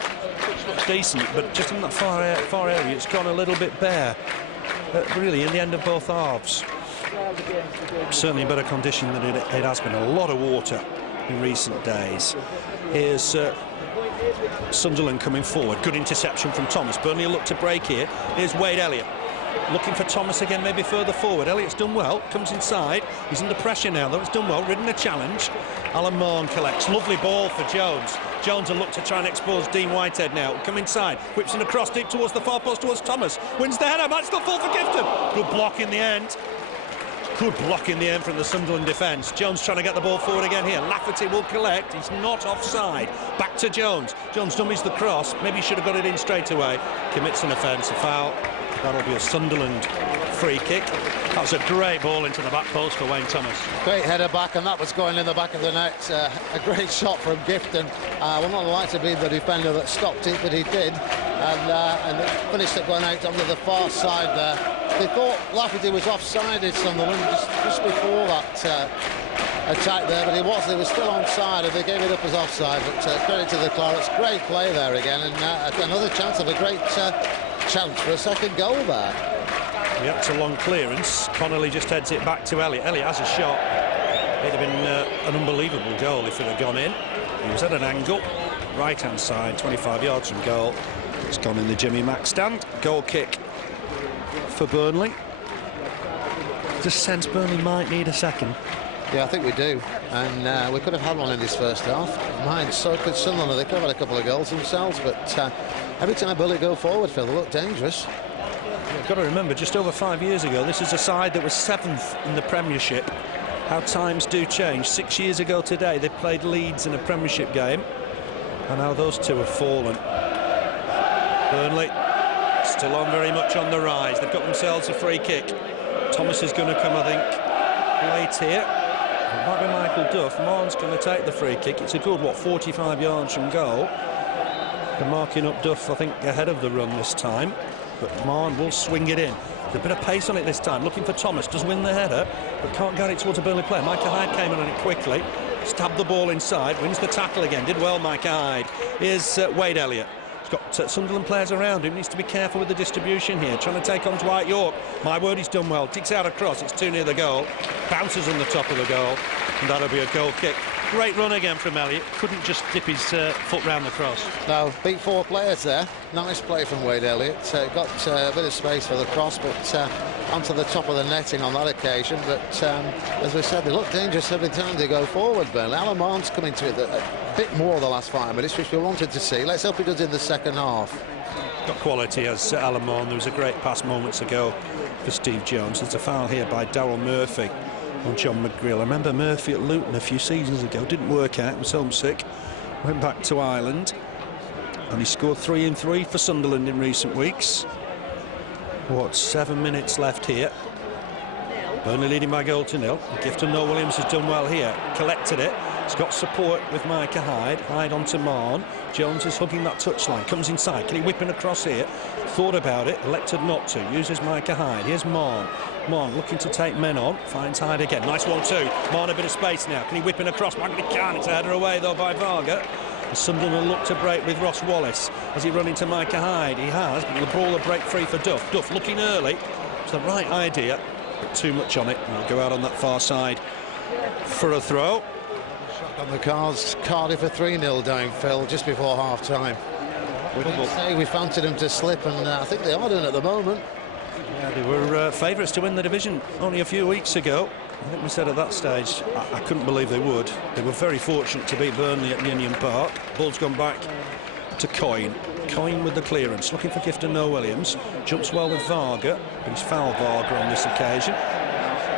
It looks decent, but just in that far area, it's gone a little bit bare. Really, in the end of both halves. Certainly in better condition than it has been. A lot of water in recent days. Here's Sunderland coming forward. Good interception from Thomas. Burnley will look to break here. Here's Wade Elliott. Looking for Thomas again, maybe further forward. Elliott's done well, comes inside. He's under pressure now, though. It's done well, ridden a challenge. Alan Mahon collects. Lovely ball for Jones. Jones will look to try and expose Dean Whitehead now. Come inside, whips in across deep towards the far post, towards Thomas. Wins the header, might still fall for Gifton. Good block in the end. Good block in the end from the Sunderland defence. Jones trying to get the ball forward again here. Lafferty will collect. He's not offside. Back to Jones. Jones dummies the cross. Maybe he should have got it in straight away. Commits an offence, a foul. That'll be a Sunderland free kick. That was a great ball into the back post for Wayne Thomas. Great header back, and that was going in the back of the net. A great shot from Gifton. Well, not like to be the defender that stopped it, but he did. And it finished it going out onto the far side there. They thought Lafferty was offsided, Sunderland, just before that attack there, but he was still onside, and they gave it up as offside. But credit to the Clarets, great play there again, and another chance of a great chance for a second goal there. Yep, it's a long clearance. Connolly just heads it back to Elliott. Elliott has a shot. It'd have been an unbelievable goal if it had gone in. He was at an angle, right-hand side, 25 yards from goal. It's gone in the Jimmy Mack stand. Goal kick for Burnley. Just sense Burnley might need a second. Yeah, I think we do, and we could have had one in this first half. Mine, so could Sunderland. They could have had a couple of goals themselves, but every time Burnley go forward, Phil, they look dangerous. You've got to remember, just over 5 years ago, this is a side that was 7th in the Premiership. How times do change. 6 years ago today, they played Leeds in a Premiership game, and how those two have fallen. Burnley still on very much on the rise. They've got themselves a free kick. Thomas is going to come, I think, late here. It might be Michael Duff. Mahon's going to take the free kick. It's a good, 45 yards from goal. They're marking up Duff, I think, ahead of the run this time. But Mahon will swing it in. There's a bit of pace on it this time. Looking for Thomas. Does win the header, but can't get it towards a Burnley player. Micah Hyde came in on it quickly. Stabbed the ball inside. Wins the tackle again. Did well, Micah Hyde. Here's Wade Elliott. He's got Sunderland players around him. Needs to be careful with the distribution here. Trying to take on Dwight Yorke. My word, he's done well. Digs out across. It's too near the goal. Bounces on the top of the goal. And that'll be a goal kick. Great run again from Elliott. Couldn't just dip his foot round the cross. No, beat 4 players there. Nice play from Wade Elliott. Got a bit of space for the cross, but onto the top of the netting on that occasion. But as we said, they look dangerous every time they go forward, Burnley. Alan Mahon's coming to it a bit more the last 5 minutes, which we wanted to see. Let's hope he does in the second half. Got quality as Alan Mahon. There was a great pass moments ago for Steve Jones. There's a foul here by Daryl Murphy on John McGreal. I remember Murphy at Luton a few seasons ago. Didn't work out. Was homesick. Went back to Ireland. And he scored 3 in 3 for Sunderland in recent weeks. 7 minutes left here. Burnley leading by 0-0. Gifton Noel Williams has done well here. Collected it. He's got support with Micah Hyde. Hyde onto Mahon. Jones is hugging that touchline. Comes inside. Can he whip in across here? Thought about it. Elected not to. Uses Micah Hyde. Here's Mahon. Mahon looking to take men on. Finds Hyde again. Nice 1-2. Mahon a bit of space now. Can he whip in across? He can. It's a header away though by Varga. Sunderland will look to break with Ross Wallace. Has he run into Micah Hyde? He has, but the ball will break free for Duff. Duff looking early. It's the right idea, but too much on it. And he'll go out on that far side for a throw. Shot on the cards. Cardiff a 3-0 down, Phil, just before half-time. We did say we fancied him to slip, and I think they are doing at the moment. Yeah, they were favourites to win the division only a few weeks ago. I think we said at that stage, I couldn't believe they would. They were very fortunate to beat Burnley at Union Park. Ball's gone back to Coyne. Coyne with the clearance, looking for Gifton Williams. Jumps well with Varga, but he's fouled Varga on this occasion.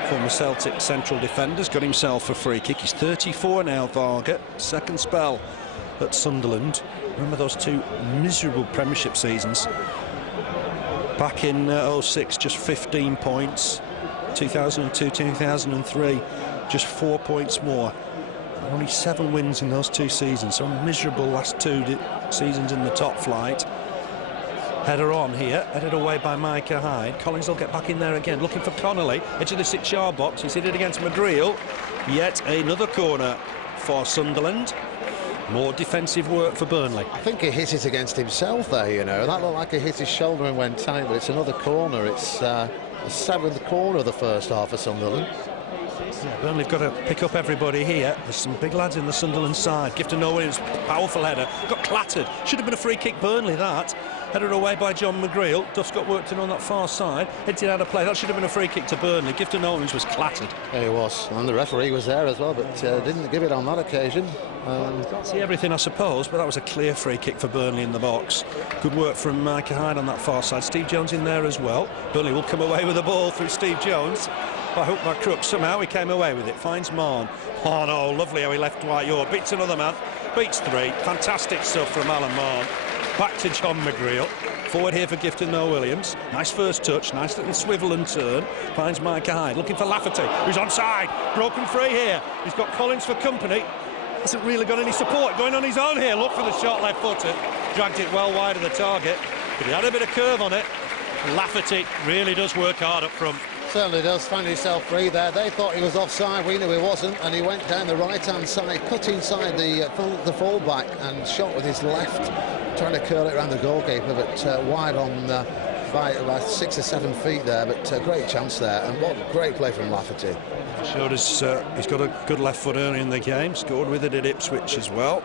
Former Celtic central defender's got himself a free kick. He's 34 now, Varga. Second spell at Sunderland. Remember those two miserable Premiership seasons? Back in 06, just 15 points. 2002, 2003, just 4 points more. Only 7 wins in those 2 seasons. So miserable last 2 seasons in the top flight. Header on here, headed away by Micah Hyde. Collins will get back in there again, looking for Connolly. Edge of the 6-yard box. He's hit it against McGreal. Yet another corner for Sunderland. More defensive work for Burnley. I think he hit it against himself there, you know. That looked like he hit his shoulder and went tight, but it's another corner. It's the 7th corner of the first half of Sunderland. Yeah, Burnley have got to pick up everybody here. There's some big lads in the Sunderland side. Gifton Williams, powerful header, got clattered. Should have been a free kick, Burnley, that. Headed away by John McGreal. Duff's got worked in on that far side. Heads it out of play. That should have been a free kick to Burnley. Gifton Williams was clattered. Yeah, he was. And the referee was there as well, but didn't give it on that occasion. See everything, I suppose, but that was a clear free kick for Burnley in the box. Good work from Micah Hyde on that far side. Steve Jones in there as well. Burnley will come away with the ball through Steve Jones. By hook by crook, somehow he came away with it. Finds Mahon. Oh no, lovely how he left Dwight Yorke. Beats another man. Beats 3. Fantastic stuff from Alan Mahon. Back to John McGreal. Forward here for Gifton Williams. Nice first touch, nice little swivel and turn. Finds Micah Hyde, looking for Lafferty, who's onside. Broken free here. He's got Collins for company. Hasn't really got any support. Going on his own here. Look for the shot, left-footed. Dragged it well wide of the target, but he had a bit of curve on it. Lafferty really does work hard up front. Certainly does. Find himself free there. They thought he was offside. We knew he wasn't, and he went down the right-hand side, cut inside the full-back and shot with his left, trying to curl it around the goalkeeper, but wide on by about 6 or 7 feet there. But great chance there, and what great play from Lafferty. Showed us he's got a good left foot early in the game. Scored with it at Ipswich as well.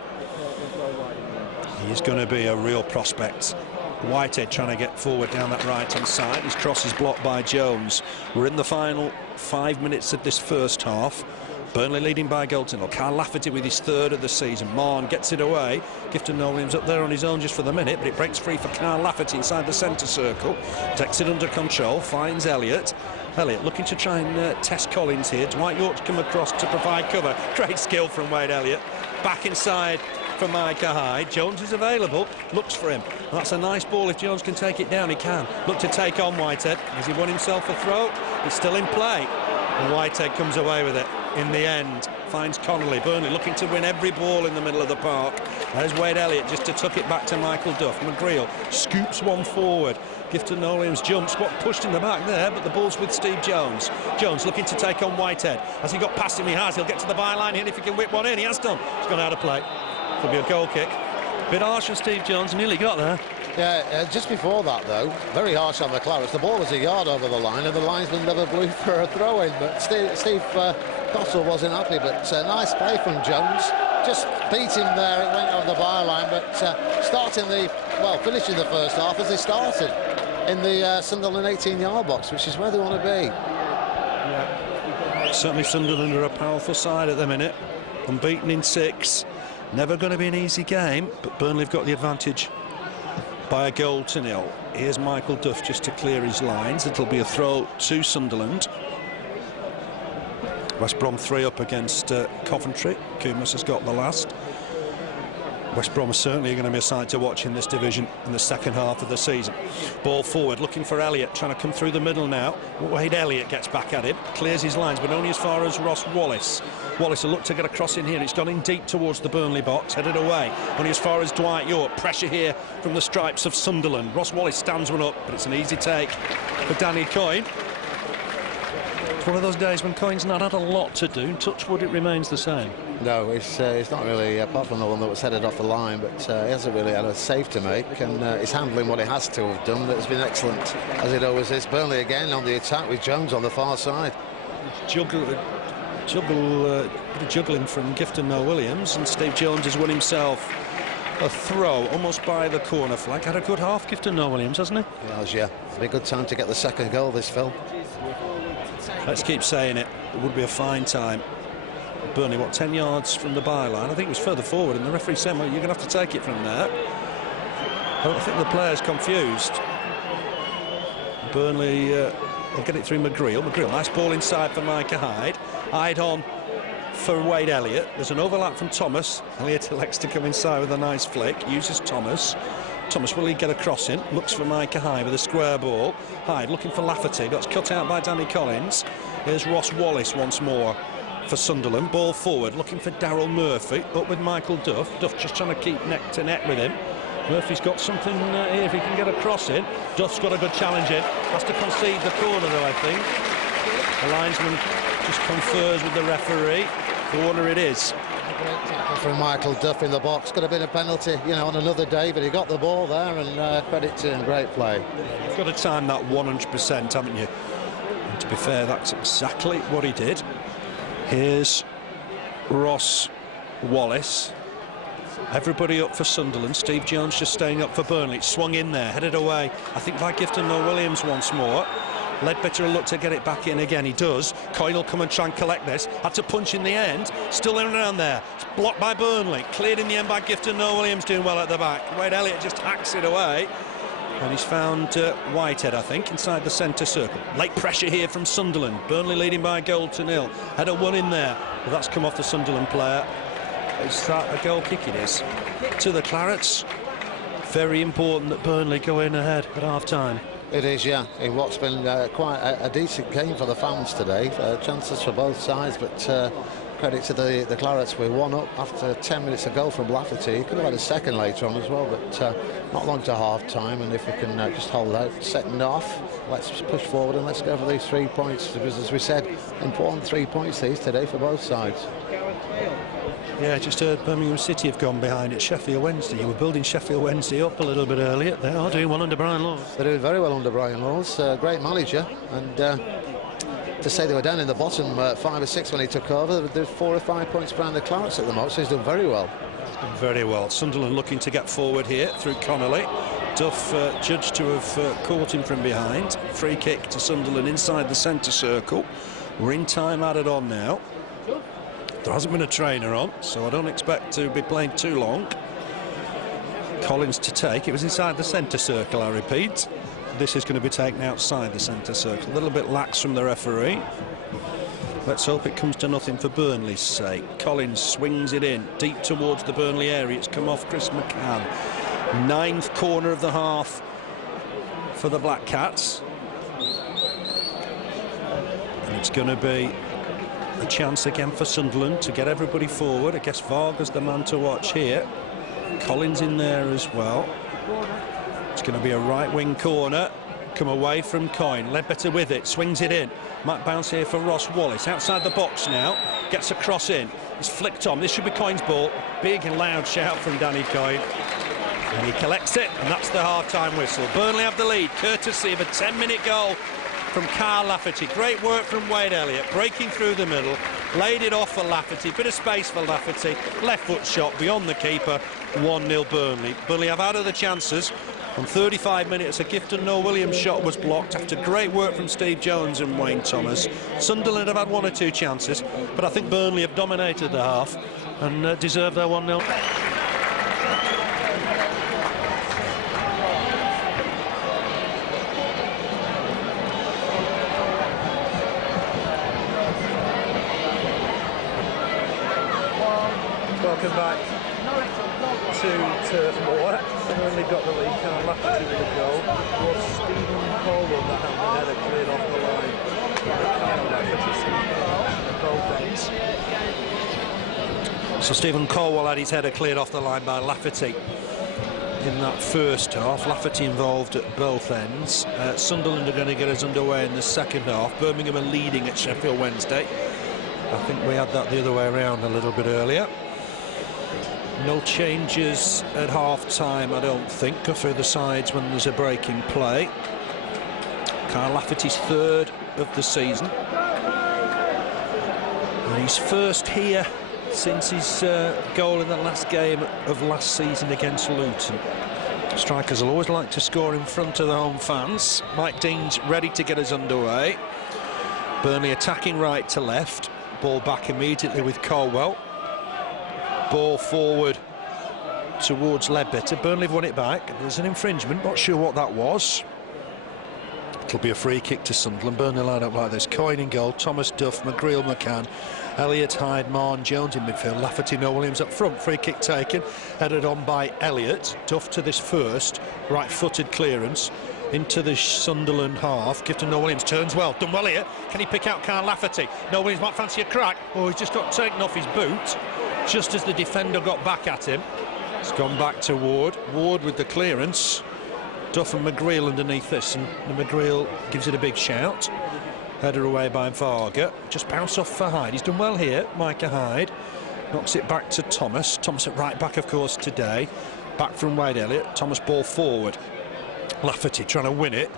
He's going to be a real prospect. Whitehead trying to get forward down that right-hand side. His cross is blocked by Jones. We're in the final 5 minutes of this first half. Burnley leading by Golden. Kyle Lafferty with his 3rd of the season. Mahon gets it away. Gifton Williams up there on his own just for the minute, but it breaks free for Kyle Lafferty inside the centre circle. Takes it under control. Finds Elliott. Elliott looking to try and test Collins here. Dwight Yorke to come across to provide cover. Great skill from Wade Elliott. Back inside for Micah Hyde. Jones is available, looks for him. That's a nice ball. If Jones can take it down, he can. Look to take on Whitehead. Has he won himself a throw? It's still in play. And Whitehead comes away with it in the end. Finds Connolly. Burnley looking to win every ball in the middle of the park. There's Wade Elliott just to tuck it back to Michael Duff. McGreal scoops one forward. Gifton Williams jumps, got pushed in the back there, but the ball's with Steve Jones. Jones looking to take on Whitehead. Has he got past him? He has. He'll get to the byline here if he can whip one in. He has done. He's gone out of play. Could be a goal kick. Bit harsh on Steve Jones, nearly got there. Yeah, just before that, though, very harsh on the Clarets. The ball was a yard over the line, and the linesman never blew for a throw-in. But Steve Cotterill wasn't happy, but nice play from Jones. Just beat him there, it went over the byline, but finishing the first half as they started in the Sunderland 18-yard box, which is where they want to be. Yeah. Certainly Sunderland are a powerful side at the minute. Unbeaten in 6. Never going to be an easy game, but Burnley have got the advantage by a goal to 0. Here's Michael Duff just to clear his lines. It'll be a throw to Sunderland. West Brom 3 up against Coventry. Kumas has got the last. West Brom are certainly going to be a side to watch in this division in the second half of the season. Ball forward, looking for Elliott, trying to come through the middle now. Wade Elliott gets back at him, clears his lines, but only as far as Ross Wallace. Wallace will look to get across in here. It's gone in deep towards the Burnley box, headed away. Only as far as Dwight Yorke. Pressure here from the stripes of Sunderland. Ross Wallace stands one up, but it's an easy take for Danny Coyne. It's one of those days when Coyne's not had a lot to do. Touch wood, it remains the same. No, it's not really, apart from the one that was headed off the line, but he hasn't really had a save to make, and he's handling what he has to have done. It's been excellent, as it always is. Burnley again on the attack with Jones on the far side. Juggling from Gifton Williams, and Steve Jones has won himself a throw almost by the corner flag. Had a good half, Gifton Noel Williams, hasn't he? He has, yeah. It'll be a good time to get the second goal, this, Phil. Let's keep saying it. It would be a fine time. Burnley, what, 10 yards from the byline? I think it was further forward, and the referee said, well, you're going to have to take it from there. I think the player's confused. Burnley will get it through McGreal. McGreal, nice ball inside for Micah Hyde. Hyde on for Wade Elliott. There's an overlap from Thomas. Elliott elects to come inside with a nice flick, uses Thomas. Thomas, will he get a cross in? Looks for Micah Hyde with a square ball. Hyde looking for Lafferty. That's cut out by Danny Collins. Here's Ross Wallace once more for Sunderland. Ball forward, looking for Daryl Murphy. Up with Michael Duff. Duff just trying to keep neck to neck with him. Murphy's got something here if he can get a cross in. Duff's got a good challenge in. Has to concede the corner though, I think. The linesman just confers with the referee. Corner it is. From Michael Duff in the box. Could have been a penalty, you know, on another day, but he got the ball there, and credit to him. Great play. You've got to time that 100%, haven't you? And to be fair, that's exactly what he did. Here's Ross Wallace. Everybody up for Sunderland. Steve Jones just staying up for Burnley. It's swung in there, headed away, I think, by Gifton Noel Williams once more. Leadbitter will look to get it back in again. He does. Coyne will come and try and collect this. Had to punch in the end. Still in around there. It's blocked by Burnley. Cleared in the end by Gifton Noel Williams, doing well at the back. Wade Elliott just hacks it away. And he's found Whitehead, I think, inside the centre circle. Late pressure here from Sunderland. Burnley leading by a goal to nil. Had a one in there. But that's come off the Sunderland player. Is that a goal kick? It is. To the Clarets. Very important that Burnley go in ahead at half-time. It is, yeah. In what's been quite a decent game for the fans today. Chances for both sides, but credit to the Clarets. We won up after 10 minutes of goal from Lafferty. Could have had a second later on as well, but not long to half-time. And if we can just hold out second off, let's push forward and let's go for these 3 points. Because, as we said, important 3 points these today for both sides. Yeah, just heard Birmingham City have gone behind at Sheffield Wednesday. You were building Sheffield Wednesday up a little bit earlier. They are doing well under Brian Laws. They're doing very well under Brian Laws. Great manager. And to say they were down in the bottom 5 or 6 when he took over, there's 4 or 5 points behind the Clarets at the moment, so he's done very well. Very well. Sunderland looking to get forward here through Connolly. Duff judged to have caught him from behind. Free kick to Sunderland inside the centre circle. We're in time added on now. There hasn't been a trainer on, so I don't expect to be playing too long. Collins to take. It was inside the centre circle, I repeat. This is going to be taken outside the centre circle. A little bit lax from the referee. Let's hope it comes to nothing for Burnley's sake. Collins swings it in, deep towards the Burnley area. It's come off Chris McCann. 9th corner of the half for the Black Cats. And it's going to be a chance again for Sunderland to get everybody forward. I guess Varga's the man to watch here. Collins in there as well. It's going to be a right wing corner. Come away from Coyne. Leadbitter with it, swings it in. Might bounce here for Ross Wallace. Outside the box now. Gets a cross in. It's flicked on. This should be Coyne's ball. Big and loud shout from Danny Coyne. And he collects it, and that's the half-time whistle. Burnley have the lead, courtesy of a 10-minute goal from Kyle Lafferty. Great work from Wade Elliott, breaking through the middle, laid it off for Lafferty, bit of space for Lafferty, left foot shot beyond the keeper, 1-0 Burnley. Burnley have out of the chances. On 35 minutes, a Gifton Noel Williams shot was blocked after great work from Steve Jones and Wayne Thomas. Sunderland have had 1 or 2 chances, but I think Burnley have dominated the half and deserve their 1-0. Welcome back to Turf Moor. Only got the lead. Kyle Lafferty with the goal. Was Stephen Caldwell that had the header cleared off the line. Kyle Lafferty both ends. So Stephen Caldwell had his header cleared off the line by Lafferty in that first half. Lafferty involved at both ends. Sunderland are going to get us underway in the second half. Birmingham are leading at Sheffield Wednesday. I think we had that the other way around a little bit earlier. No changes at half-time, I don't think, for the sides when there's a break in play. Kyle Lafferty's 3rd of the season. And he's first here since his goal in the last game of last season against Luton. Strikers will always like to score in front of the home fans. Mike Dean's ready to get us underway. Burnley attacking right to left. Ball back immediately with Caldwell. Ball forward towards Leadbitter. Burnley have won it back. There's an infringement, not sure what that was. It'll be a free kick to Sunderland. Burnley line up like this. Coyne in goal, Thomas, Duff, McGreal, McCann, Elliott, Hyde, Mahon, Jones in midfield, Lafferty, Williams up front. Free kick taken, headed on by Elliott. Duff to this first, right-footed clearance into the Sunderland half. Gifton Williams turns well, done well here. Can he pick out Kyle Lafferty? Williams might fancy a crack. Oh, he's just got taken off his boot just as the defender got back at him. It's gone back to Ward. Ward with the clearance. Duff and McGreal underneath this, and McGreal gives it a big shout. Header away by Varga. Just bounce off for Hyde. He's done well here, Micah Hyde. Knocks it back to Thomas. Thomas at right back, of course, today. Back from Wade Elliott. Thomas ball forward. Lafferty trying to win it.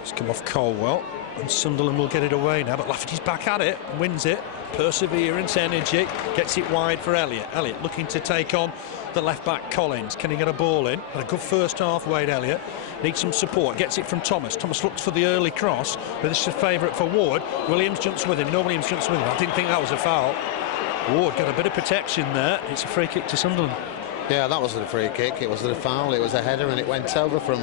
It's come off Caldwell, and Sunderland will get it away now, but Lafferty's back at it, wins it. Perseverance, energy, gets it wide for Elliott. Elliott looking to take on the left-back Collins. Can he get a ball in? Had a good first half, Wade Elliott. Needs some support, gets it from Thomas. Thomas looks for the early cross, but this is a favourite for Ward. Williams jumps with him, Williams jumps with him. I didn't think that was a foul. Ward got a bit of protection there. It's a free kick to Sunderland. Yeah, that wasn't a free kick, it wasn't a foul, it was a header and it went over from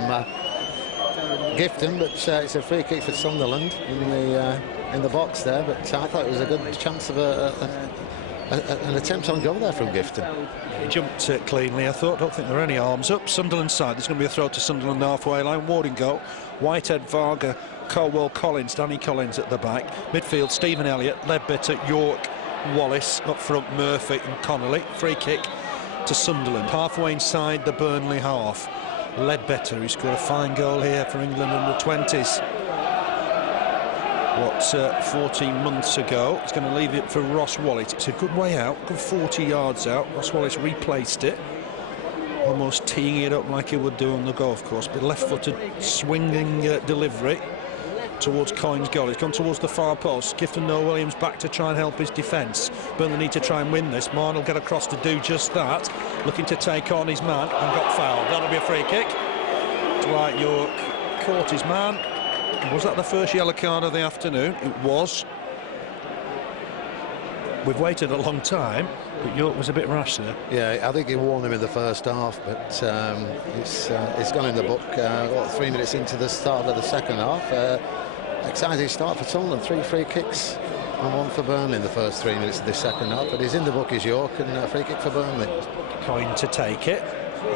Gifton, but it's a free kick for Sunderland in the box there, but I thought it was a good chance of an attempt on goal there from Gifton. He jumped cleanly, I thought. Don't think there are any arms up. Sunderland side, there's going to be a throw to Sunderland halfway line. Ward in goal, Whitehead, Varga, Caldwell, Collins, Danny Collins at the back. Midfield, Stephen Elliott, Leadbitter, Yorke, Wallace, up front Murphy and Connolly. Free kick to Sunderland, halfway inside the Burnley half. Leadbitter, who scored a fine goal here for England under 20s. 14 months ago. He's going to leave it for Ross Wallace. It's a good way out, good 40 yards out. Ross Wallace replaced it, almost teeing it up like he would do on the golf course, but left-footed swinging delivery towards Coyne's goal. He's gone towards the far post. Gifton Williams back to try and help his defence. Burnley need to try and win this. Mahon will get across to do just that, looking to take on his man, and got fouled. That'll be a free kick. Dwight Yorke caught his man. Was that the first yellow card of the afternoon? It was. We've waited a long time, but Yorke was a bit rash there. Yeah, I think he warned him in the first half, but it's gone in the book. 3 minutes into the start of the second half. Exciting start for Sunderland. 3 free kicks and 1 for Burnley in the first 3 minutes of the second half, but he's in the book is Yorke, and a free kick for Burnley. Coyne to take it,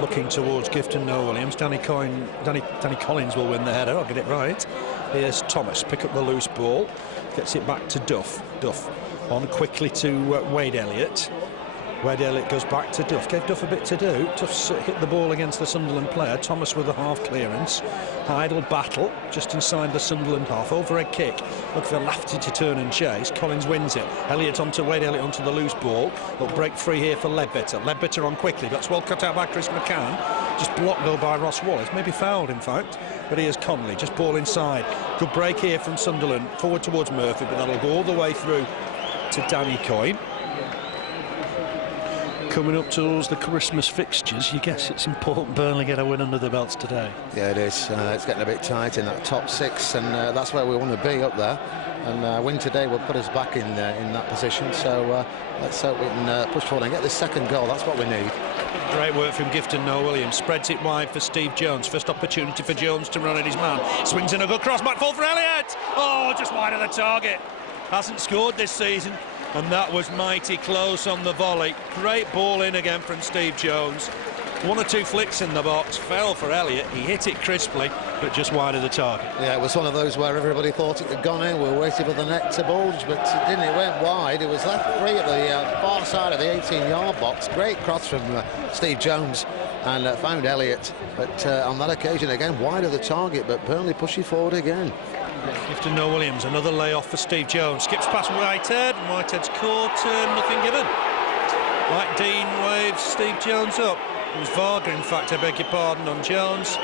looking towards Gifton Williams. Danny Collins will win the header, I'll get it right. Here's Thomas, pick up the loose ball, gets it back to Duff. Duff on quickly to Wade Elliott. Wade Elliott goes back to Duff, gave Duff a bit to do. Duff's hit the ball against the Sunderland player. Thomas with a half clearance. Hyde will battle just inside the Sunderland half. Overhead kick, look for Lafferty to turn and chase. Collins wins it. Elliott onto Wade Elliott onto the loose ball. They'll break free here for Leadbitter. Leadbitter on quickly, that's well cut out by Chris McCann. Just blocked though by Ross Wallace, maybe fouled in fact. But here's Connolly, just ball inside. Good break here from Sunderland, forward towards Murphy, but that'll go all the way through to Danny Coyne. Coming up towards the Christmas fixtures, you guess it's important Burnley get a win under the belts today. Yeah, it is. It's getting a bit tight in that top 6, and that's where we want to be, up there. And win today will put us back in that position. So let's hope we can push forward and get this second goal. That's what we need. Great work from Gifton Williams. Spreads it wide for Steve Jones. First opportunity for Jones to run at his man. Swings in a good cross. Might fall for Elliott. Oh, just wide of the target. Hasn't scored this season, and that was mighty close on the volley. Great ball in again from Steve Jones. 1 or 2 flicks in the box, fell for Elliott. He hit it crisply, but just wide of the target. Yeah, it was one of those where everybody thought it had gone in. We were waiting for the net to bulge, but it didn't. It went wide. It was left free at the far side of the 18-yard box. Great cross from Steve Jones, and found Elliott. But on that occasion, again, wide of the target, but Burnley pushing forward again. Gifton Williams, another layoff for Steve Jones. Skips past Whitehead, and Whitehead's caught, nothing given. Mike Dean waves Steve Jones up. It was Varga, in fact, I beg your pardon, on Jones.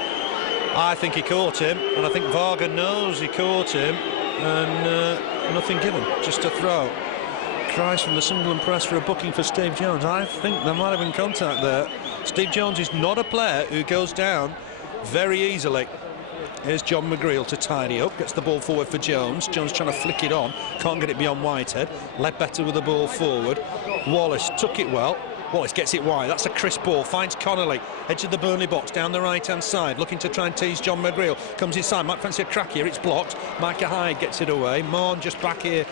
I think he caught him, and I think Varga knows he caught him, and nothing given, just a throw. cries from the Sunderland press for a booking for Steve Jones. I think there might have been contact there. Steve Jones is not a player who goes down very easily. Here's John McGreal to tidy up, gets the ball forward for Jones. Jones trying to flick it on, can't get it beyond Whitehead. Leadbitter with the ball forward. Wallace took it well. Wallace gets it wide, that's a crisp ball, finds Connolly, edge of the Burnley box, down the right-hand side, looking to try and tease John McGreal. Comes inside, might fancy a crack here, it's blocked. Micah Hyde gets it away. Mahon just back here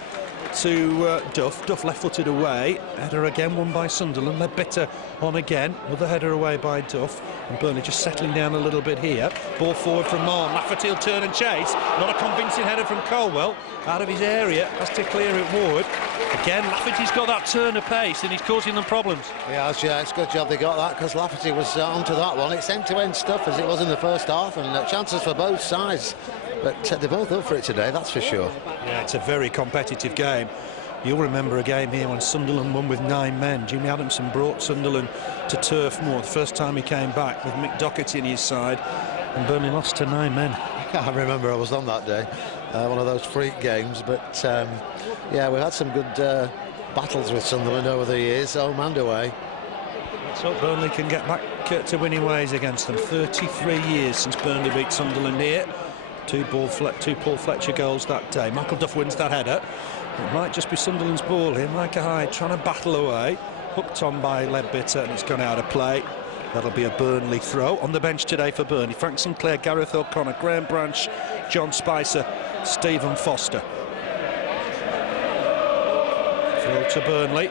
to Duff. Duff left-footed away. Header again won by Sunderland. Leadbitter on again. Another header away by Duff. And Burnley just settling down a little bit here. Ball forward from Mahon. Lafferty will turn and chase. Not a convincing header from Caldwell. Out of his area. Has to clear it Ward. Again, Lafferty's got that turn of pace and he's causing them problems. Yeah, it's a good job they got that, because Lafferty was onto that one. It's end-to-end stuff as it was in the first half, and chances for both sides. But they're both up for it today, that's for sure. Yeah, it's a very competitive game. You'll remember a game here when Sunderland won with 9 men. Jimmy Adamson brought Sunderland to Turf Moor the first time he came back with Mick Docherty in his side, and Burnley lost to 9 men. I remember I was on that day, one of those freak games. But yeah, we've had some good battles with Sunderland over the years, home and away. Let's hope Burnley can get back to winning ways against them. 33 years since Burnley beat Sunderland here. Two Paul Fletcher goals that day. Michael Duff wins that header. It might just be Sunderland's ball here. Micah Hyde trying to battle away. Hooked on by Leadbitter, and it's gone out of play. That'll be a Burnley throw. On the bench today for Burnley: Frank Sinclair, Garreth O'Connor, Graham Branch, John Spicer, Stephen Foster. Throw to Burnley.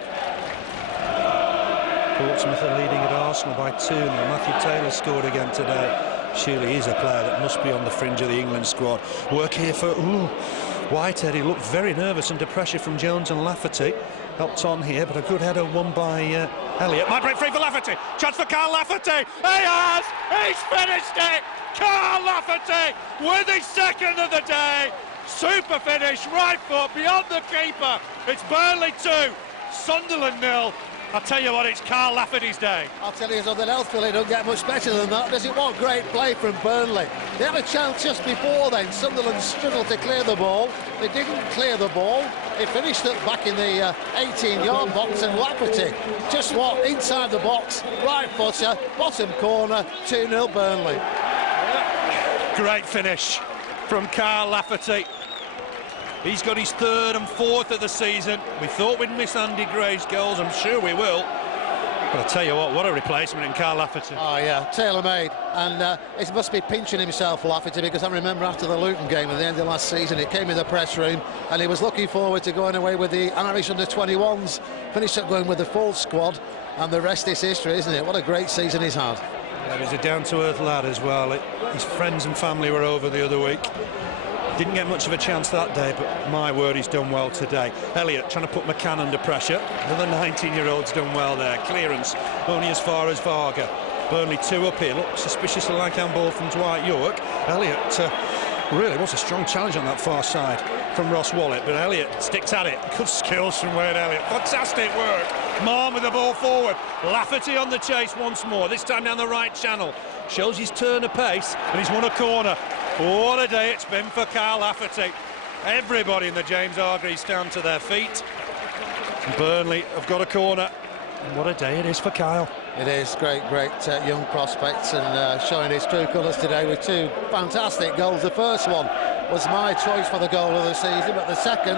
Portsmouth are leading at Arsenal by 2-0. Matthew Taylor scored again today. Surely he's a player that must be on the fringe of the England squad. Work here for Whitehead. He looked very nervous under pressure from Jones and Lafferty. Helped on here, but a good header won by Elliott. Might break free for Lafferty. Chance for Kyle Lafferty. He has! He's finished it! Kyle Lafferty with his second of the day. Super finish, right foot, beyond the keeper. It's Burnley 2, Sunderland 0. I'll tell you what, it's Kyle Lafferty's day. I'll tell you something else, Phil, it don't get much better than that, does it? What great play from Burnley. They had a chance just before then. Sunderland struggled to clear the ball. They didn't clear the ball. They finished it back in the 18-yard box, and Lafferty just what inside the box, right footer, bottom corner, 2-0 Burnley. Great finish from Kyle Lafferty. He's got his 3rd and 4th of the season. We thought we'd miss Andy Gray's goals, I'm sure we will. But I tell you what a replacement in Kyle Lafferty. Oh yeah, tailor-made. And it must be pinching himself, Lafferty, because I remember after the Luton game at the end of last season, he came in the press room and he was looking forward to going away with the Irish under-21s. Finished up going with the full squad, and the rest is history, isn't it? What a great season he's had. Yeah, he's a down-to-earth lad as well. His friends and family were over the other week. Didn't get much of a chance that day, but my word, he's done well today. Elliott trying to put McCann under pressure. Another 19-year-old's done well there. Clearance only as far as Varga. Burnley 2 up here. Look suspiciously like handball from Dwight Yorke. Elliott really was a strong challenge on that far side from Ross Wallet, but Elliott sticks at it. Good skills from Wayne Elliott. Fantastic work. Mahon with the ball forward. Lafferty on the chase once more, this time down the right channel. Shows his turn of pace, and he's won a corner. What a day it's been for Kyle Lafferty. Everybody in the James Hargreaves stand to their feet. Burnley have got a corner. And what a day it is for Kyle. It is great young prospects, and showing his true colours today with 2 fantastic goals. The first one was my choice for the goal of the season, but the second,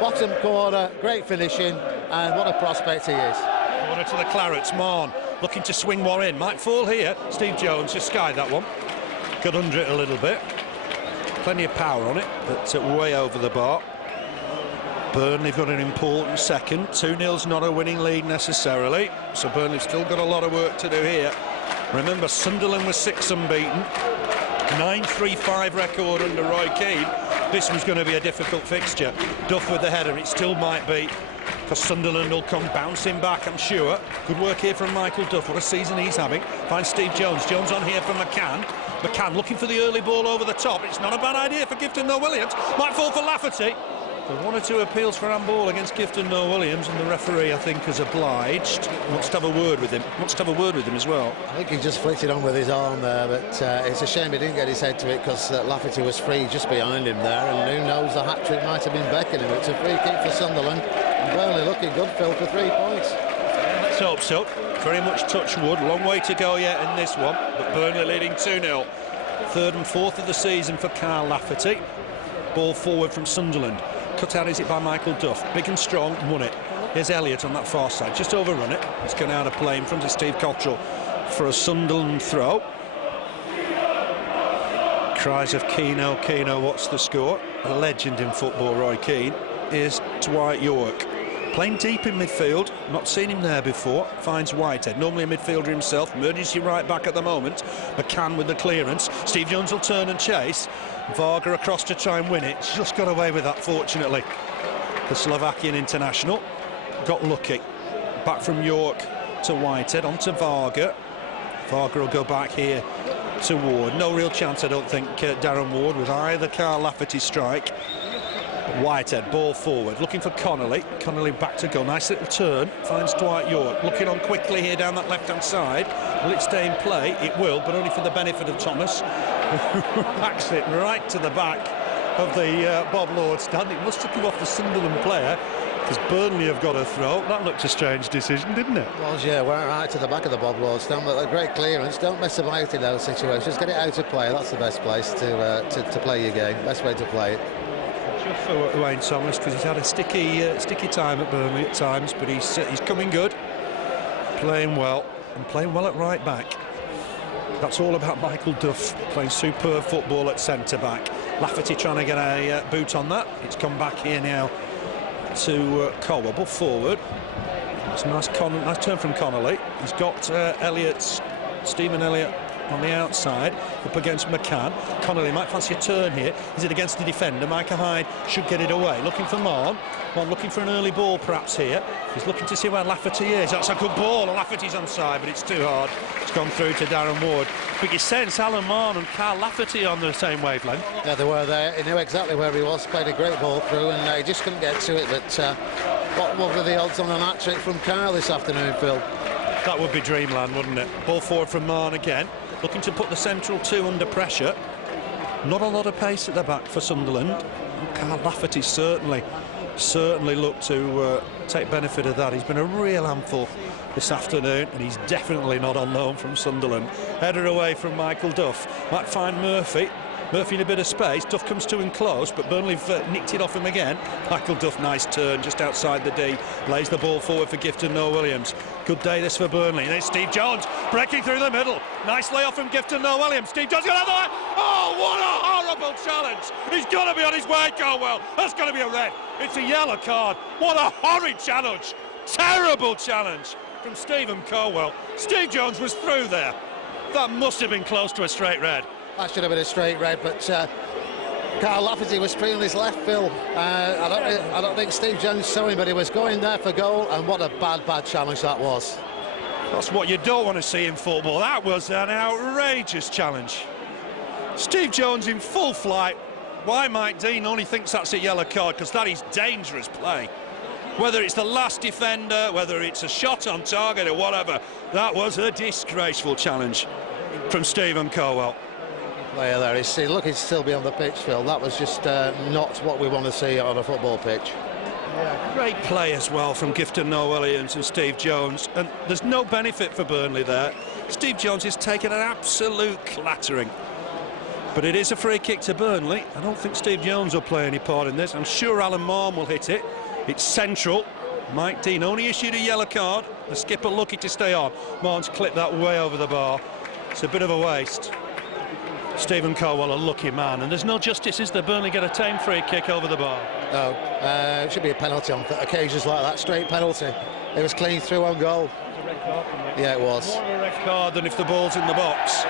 bottom corner, great finishing, and what a prospect he is. Corner to the Clarets. Mahon looking to swing one in. Might fall here. Steve Jones just skied that one. Got under it a little bit. Plenty of power on it, but way over the bar. Burnley got an important second. 2-0's not a winning lead necessarily, so Burnley've still got a lot of work to do here. Remember, Sunderland was 6 unbeaten. 9-3-5 record under Roy Keane. This was going to be a difficult fixture. Duff with the header, it still might be, because Sunderland will come bouncing back, I'm sure. Good work here from Michael Duff. What a season he's having. Finds Steve Jones. Jones on here for McCann. McCann looking for the early ball over the top. It's not a bad idea for Gifton Noel-Williams. Might fall for Lafferty. There are 1 or 2 appeals for handball against Gifton Noel-Williams, and the referee, I think, has obliged. Wants to have a word with him. Wants to have a word with him as well. I think he just flicked it on with his arm there, but it's a shame he didn't get his head to it, because Lafferty was free just behind him there, and who knows, the hat-trick might have been beckoning him. It's a free kick for Sunderland. Burnley looking good, Phil, for 3 points. Yeah, let's hope so. Very much touch wood. Long way to go yet in this one, but Burnley leading 2-0. Third and fourth of the season for Kyle Lafferty. Ball forward from Sunderland. Cut out is it by Michael Duff. Big and strong, won it. Here's Elliott on that far side, just overrun it. It's gone out of play in front of Steve Cotterill for a Sunderland throw. Cries of Keane, Keane, what's the score? A legend in football, Roy Keane, is Dwight Yorke. Playing deep in midfield, not seen him there before, finds Whitehead, normally a midfielder himself, emergency right back at the moment. McCann with the clearance, Steve Jones will turn and chase. Varga across to try and win it, just got away with that fortunately. The Slovakian international got lucky. Back from Yorke to Whitehead, on to Varga. Varga will go back here to Ward. No real chance, I don't think, Darren Ward with either Kyle Lafferty strike. Whitehead, ball forward, looking for Connolly. Connolly back to go, nice little turn, finds Dwight Yorke. Looking on quickly here down that left-hand side. Will it stay in play? It will, but only for the benefit of Thomas. Backs it right to the back of the Bob Lord stand. It must have come off the Sunderland player, because Burnley have got a throw. That looked a strange decision, didn't it? Well, yeah, went right to the back of the Bob Lord stand, but a great clearance. Don't mess about in those situations. Get it out of play. That's the best place to play your game. Best way to play it. Just for Wayne Thomas, because he's had a sticky time at Burnley at times, but he's coming good, playing well, and playing well at right back. That's all about Michael Duff, playing superb football at centre-back. Lafferty trying to get a boot on that. It's come back here now to Caldwell, ball forward. It's a nice turn from Connolly. He's got Stephen Elliott on the outside, up against McCann. Connolly might fancy a turn here. Is it against the defender? Micah Hyde should get it away. Looking for Mahon. Mahon looking for an early ball perhaps here. He's looking to see where Lafferty is. That's a good ball. Lafferty's onside, but it's too hard. It's gone through to Darren Ward. But you sense Alan Mahon and Kyle Lafferty on the same wavelength. Yeah, they were there. He knew exactly where he was. Played a great ball through, and he just couldn't get to it. But what were the odds on an hat-trick from Kyle this afternoon, Phil? That would be dreamland, wouldn't it? Ball forward from Mahon again. Looking to put the central two under pressure. Not a lot of pace at the back for Sunderland. Kyle Lafferty certainly looked to take benefit of that. He's been a real handful this afternoon, and he's definitely not on loan from Sunderland. Header away from Michael Duff. Might find Murphy. Murphy in a bit of space. Duff comes to him close, but Burnley have nicked it off him again. Michael Duff, nice turn just outside the D. Lays the ball forward for Gifton Noel-Williams. Good day this for Burnley. And it's Steve Jones breaking through the middle. Nice layoff from Gifton Noel-Williams. Steve Jones got out of the way. Oh, what a horrible challenge. He's got to be on his way, Caldwell. That's going to be a red. It's a yellow card. What a horrid challenge. Terrible challenge from Stephen Caldwell. Steve Jones was through there. That must have been close to a straight red. That should have been a straight red, but Kyle Lafferty was free on his left, Phil. I don't think Steve Jones saw him, but he was going there for goal, and what a bad challenge that was. That's what you don't want to see in football. That was an outrageous challenge. Steve Jones in full flight. Why Mike Dean only thinks that's a yellow card? Because that is dangerous play. Whether it's the last defender, whether it's a shot on target or whatever, that was a disgraceful challenge from Stephen Caldwell. Player there, he's looking to still be on the pitch, Phil. That was just not what we want to see on a football pitch. Yeah, great play as well from Gifton Noel-Williams and Steve Jones, and there's no benefit for Burnley there. Steve Jones has taken an absolute clattering, but it is a free kick to Burnley. I don't think Steve Jones will play any part in this. I'm sure Alan Mahon will hit it. It's central. Mike Dean only issued a yellow card. The skipper lucky to stay on. Mahon's clipped that way over the bar. It's a bit of a waste. Stephen Caldwell, a lucky man, and there's no justice, is there? Burnley get a tame free kick over the bar. No, it should be a penalty on occasions like that, straight penalty. It was clean through on goal. Yeah, it was. More of a red card than if the ball's in the box.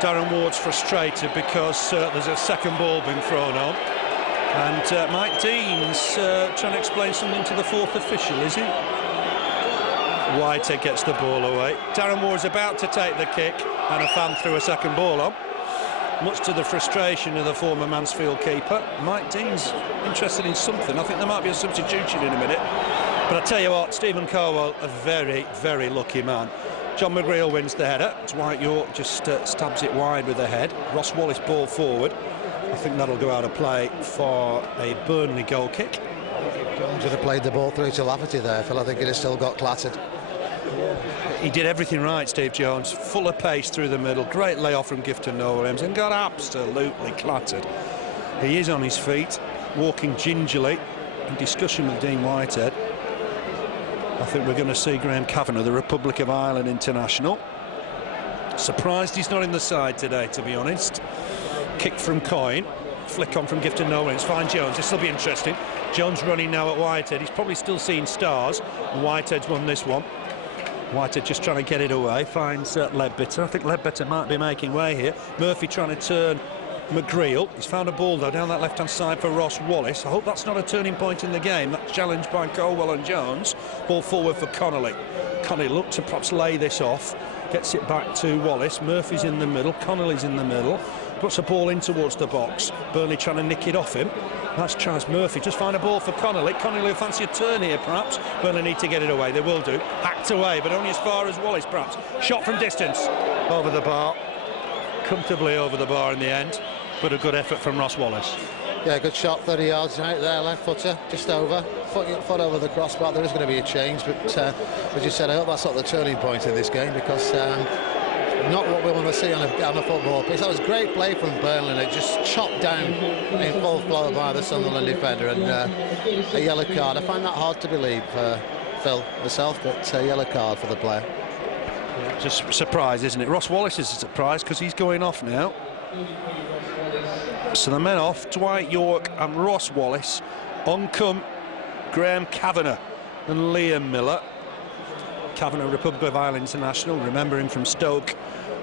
Darren Ward's frustrated because there's a second ball being thrown on, and Mike Dean's trying to explain something to the fourth official, is he? Whitehead gets the ball away. Darren Ward's about to take the kick, and a fan threw a second ball on, much to the frustration of the former Mansfield keeper. Mike Dean's interested in something. I think there might be a substitution in a minute. But I tell you what, Stephen Caldwell, a very lucky man. John McGreal wins the header. Dwight Yorke just stabs it wide with the head. Ross Wallace ball forward. I think that'll go out of play for a Burnley goal kick. Should have played the ball through to Lafferty there, Phil. I think he'd have still got clattered. He did everything right, Steve Jones. Full of pace through the middle. Great layoff from Gifton Williams and got absolutely clattered. He is on his feet, walking gingerly in discussion with Dean Whitehead. I think we're going to see Graham Kavanagh, the Republic of Ireland international. Surprised he's not in the side today, to be honest. Kick from Coyne. Flick on from Gifton Williams. Fine Jones. This will be interesting. Jones running now at Whitehead. He's probably still seeing stars. Whitehead's won this one. Whitehead just trying to get it away. Finds Leadbitter. I think Leadbitter might be making way here. Murphy trying to turn McGreal. He's found a ball though down that left-hand side for Ross Wallace. I hope that's not a turning point in the game. That's challenged by Caldwell and Jones. Ball forward for Connolly. Connolly looked to perhaps lay this off. Gets it back to Wallace. Murphy's in the middle. Connolly's in the middle. Puts a ball in towards the box. Burnley trying to nick it off him. That's Charles Murphy. Just find a ball for Connolly. Connolly will fancy a turn here, perhaps. Burnley need to get it away. They will do. Hacked away, but only as far as Wallace, perhaps. Shot from distance. Over the bar. Comfortably over the bar in the end. But a good effort from Ross Wallace. Yeah, good shot, 30 yards out there, left footer, just over. Foot over the crossbar. There is going to be a change, but as you said, I hope that's not the turning point in this game, because not what we want to see on a football pitch. That was great play from Burnley. It just chopped down in full flow by the Sunderland defender, and a yellow card. I find that hard to believe, Phil, myself, but a yellow card for the player. Yeah, just a surprise, isn't it? Ross Wallace is a surprise because he's going off now. So the men off, Dwight, Yorke and Ross Wallace. On come Graham Kavanagh and Liam Miller. Kavanagh, Republic of Ireland international, remember him from Stoke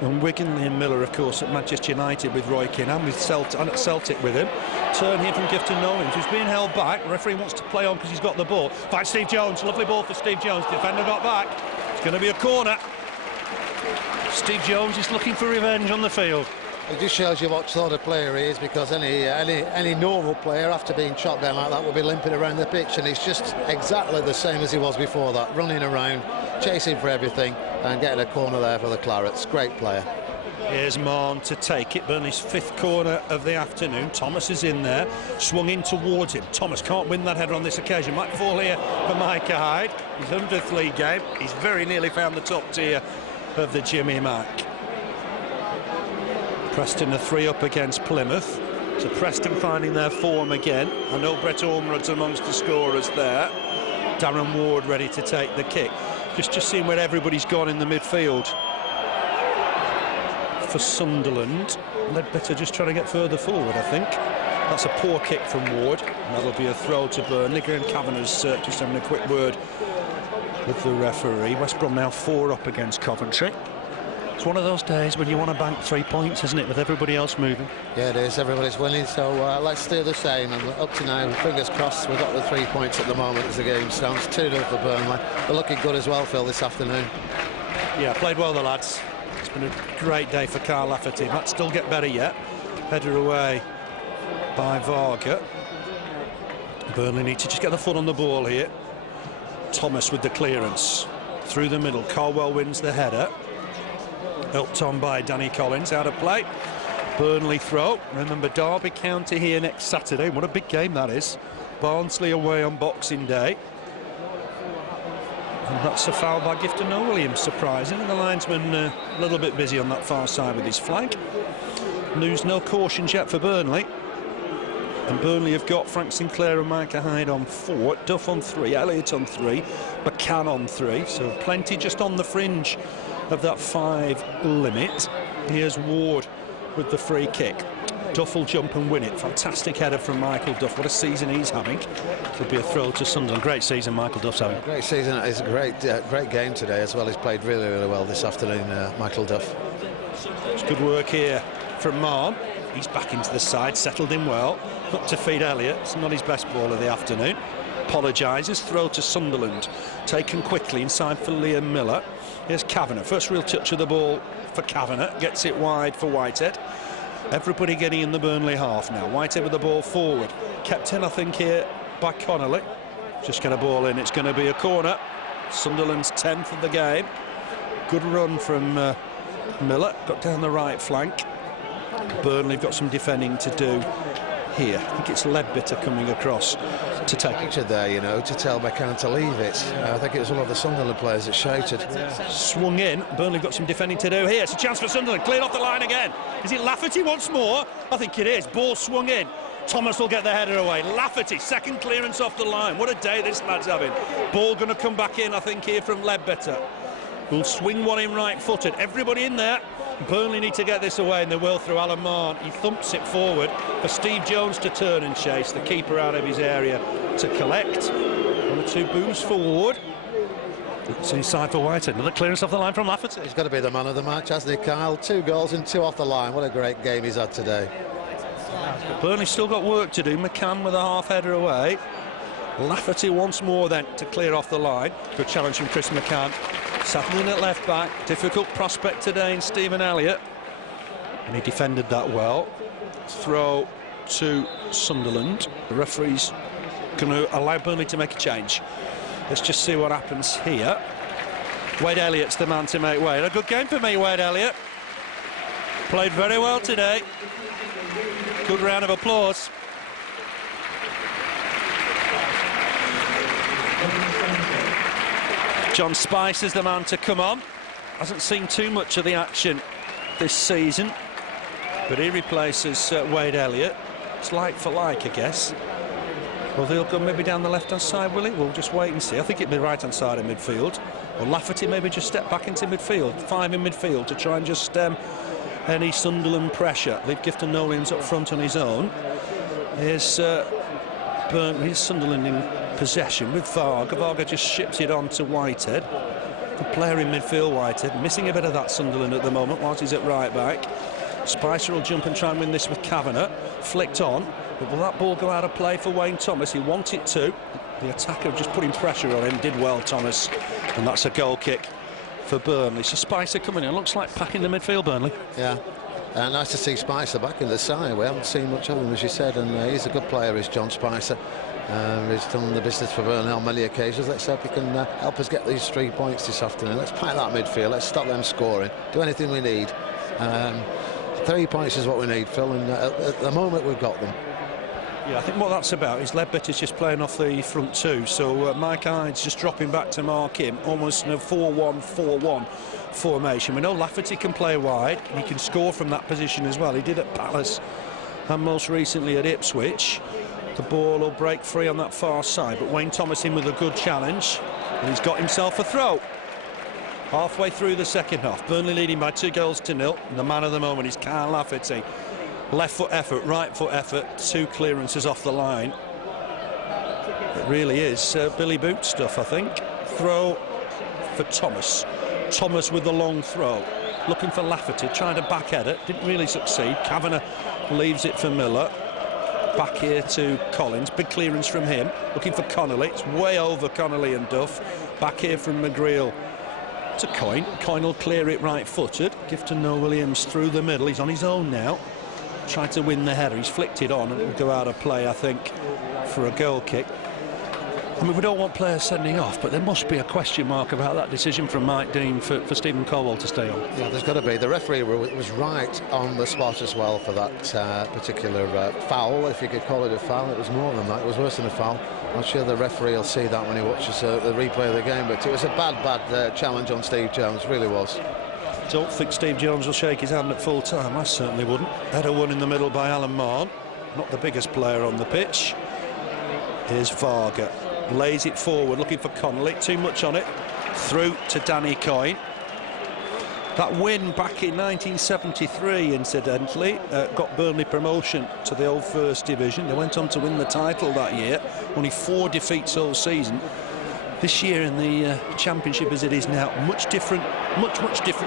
and Wigan. Liam Miller, of course, at Manchester United with Roy Keane and with Celtic with him. Turn here from Gifton Williams, who's being held back. The referee wants to play on because he's got the ball. By Steve Jones, lovely ball for Steve Jones. Defender got back. It's going to be a corner. Steve Jones is looking for revenge on the field. It just shows you what sort of player he is, because any normal player after being chopped down like that will be limping around the pitch, and he's just exactly the same as he was before that, running around, chasing for everything and getting a corner there for the Clarets. Great player. Here's Mahon to take it. Burnley's 5th corner of the afternoon. Thomas is in there, swung in towards him. Thomas can't win that header on this occasion. Might fall here for Micah Hyde. His 100th league game. He's very nearly found the top tier of the Jimmy Mac. Preston are 3 up against Plymouth. So Preston finding their form again. I know Brett Ormrod's amongst the scorers there. Darren Ward ready to take the kick. Just seeing where everybody's gone in the midfield for Sunderland. Leadbitter just trying to get further forward, I think. That's a poor kick from Ward. And that'll be a throw to Burnley. Graham Kavanagh's just having a quick word with the referee. West Brom now 4 up against Coventry. It's one of those days when you want to bank 3 points, isn't it, with everybody else moving? Yeah, it is. Everybody's winning, so let's do the same. And up to now, fingers crossed, we've got the 3 points at the moment as the game stands. 2-0 for Burnley. They're looking good as well, Phil, this afternoon. Yeah, played well, the lads. It's been a great day for Kyle Lafferty. Might still get better yet. Header away by Varga. Burnley need to just get the foot on the ball here. Thomas with the clearance. Through the middle, Caldwell wins the header. Helped on by Danny Collins, out of play. Burnley throw. Remember, Derby County here next Saturday. What a big game that is. Barnsley away on Boxing Day. And that's a foul by Gifton Williams, surprising. The linesman a little bit busy on that far side with his flag. News, no cautions yet for Burnley. And Burnley have got Frank Sinclair and Micah Hyde on 4, Duff on 3, Elliott on 3, McCann on 3. So plenty just on the fringe of that 5 limit. Here's Ward with the free kick. Duff will jump and win it. Fantastic header from Michael Duff. What a season he's having. It'll be a throw to Sunderland. Great season Michael Duff's having. Great season. It's a great game today as well. He's played really, really well this afternoon, Michael Duff. It's good work here from Mahon. He's back into the side, settled in well. Up to feed Elliott. It's not his best ball of the afternoon. Apologises. Throw to Sunderland. Taken quickly inside for Liam Miller. Here's Kavanagh. First real touch of the ball for Kavanagh. Gets it wide for Whitehead. Everybody getting in the Burnley half now. Whitehead with the ball forward. Kept in, I think, here by Connolly. Just get a ball in. It's going to be a corner. Sunderland's 10th of the game. Good run from Miller. Got down the right flank. Burnley have got some defending to do here? I think it's Leadbitter coming across to take it. There, you know, to tell McCann to leave it. I think it was one of the Sunderland players that shouted. Swung in. Burnley got some defending to do here. It's a chance for Sunderland. Cleared off the line again. Is it Lafferty once more? I think it is. Ball swung in. Thomas will get the header away. Lafferty, second clearance off the line. What a day this lad's having. Ball going to come back in, I think, here from Leadbitter. Will swing one in right-footed. Everybody in there. Burnley need to get this away, and they will through Alan Mahon. He thumps it forward for Steve Jones to turn and chase. The keeper out of his area to collect. 1 or 2 booms forward. It's inside for Whitehead. Another clearance off the line from Lafferty. He's got to be the man of the match, hasn't he, Kyle? 2 goals and 2 off the line. What a great game he's had today. Burnley's still got work to do. McCann with a half header away. Lafferty once more then to clear off the line. Good challenge from Chris McCann. Settling at left back. Difficult prospect today in Stephen Elliott. And he defended that well. Throw to Sunderland. The referee's going to allow Burnley to make a change. Let's just see what happens here. Wade Elliott's the man to make way. A good game for me, Wade Elliott. Played very well today. Good round of applause. John Spice is the man to come on. Hasn't seen too much of the action this season, but he replaces Wade Elliott. It's like for like, I guess. Well, they'll go maybe down the left-hand side, will it? We'll just wait and see. I think it'll be right-hand side of midfield. Or Lafferty maybe just step back into midfield. 5 in midfield to try and just stem any Sunderland pressure. Leave Gifton Nolians up front on his own. Here's Sunderland in possession with Varga. Varga just ships it on to Whitehead. Good player in midfield, Whitehead. Missing a bit of that Sunderland at the moment whilst he's at right back. Spicer will jump and try and win this with Kavanagh. Flicked on. But will that ball go out of play for Wayne Thomas? He wanted to. The attacker just putting pressure on him. Did well, Thomas. And that's a goal kick for Burnley. So Spicer coming in. Looks like packing the midfield, Burnley. Yeah. Nice to see Spicer back in the side. We haven't seen much of him, as you said, and he's a good player, is John Spicer. He's done the business for Burnley on many occasions. Let's hope he can help us get these 3 points this afternoon. Let's pack that midfield. Let's stop them scoring. Do anything we need. 3 points is what we need, Phil, and at the moment we've got them. Yeah, I think what that's about is Leadbitter's just playing off the front 2, so Micah Hyde's just dropping back to mark him, almost in a 4-1-4-1 formation. We know Lafferty can play wide, and he can score from that position as well. He did at Palace and most recently at Ipswich. The ball will break free on that far side, but Wayne Thomas in with a good challenge, and he's got himself a throw. Halfway through the second half, Burnley leading by 2-0, and the man of the moment is Kyle Lafferty. Left foot effort, right foot effort, 2 clearances off the line. It really is Billy Boot stuff, I think. Throw for Thomas. Thomas with the long throw. Looking for Lafferty, trying to backhead it. Didn't really succeed. Kavanagh leaves it for Miller. Back here to Collins. Big clearance from him. Looking for Connolly. It's way over Connolly and Duff. Back here from McGreal to Coyne. Coyne will clear it right-footed. Gifton Williams through the middle. He's on his own now. Tried to win the header. He's flicked it on and it'll go out of play, I think, for a goal kick. I mean, we don't want players sending off, but there must be a question mark about that decision from Mike Dean for Stephen Caldwell to stay on. Yeah, there's got to be. The referee was right on the spot as well for that particular foul, if you could call it a foul. It was more than that. It was worse than a foul. I'm sure the referee will see that when he watches the replay of the game, but it was a bad challenge on Steve Jones, really was. Don't think Steve Jones will shake his hand at full time. I certainly wouldn't. Header won in the middle by Alan Mahon. Not the biggest player on the pitch. Here's Varga. Lays it forward, looking for Connolly. Too much on it. Through to Danny Coyne. That win back in 1973, incidentally, got Burnley promotion to the old First Division. They went on to win the title that year. Only 4 defeats all season. This year in the Championship as it is now, much different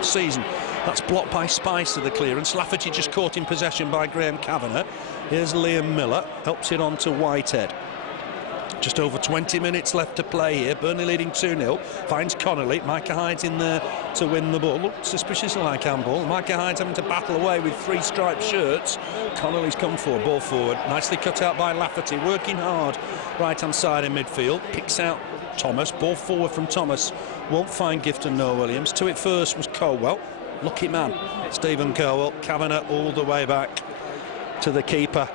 season. That's blocked by Spicer, the clearance. Lafferty just caught in possession by Graham Kavanagh. Here's Liam Miller, helps it on to Whitehead. Just over 20 minutes left to play here. Burnley leading 2-0. Finds Connolly. Micah Hyde's in there to win the ball. Looked suspiciously like handball. Micah Hyde's having to battle away with 3 striped shirts. Connolly's come for ball forward. Nicely cut out by Lafferty. Working hard. Right-hand side in midfield. Picks out Thomas. Ball forward from Thomas. Won't find Gifton Williams. To it first was Caldwell. Lucky man. Stephen Caldwell. Kavanagh all the way back to the keeper.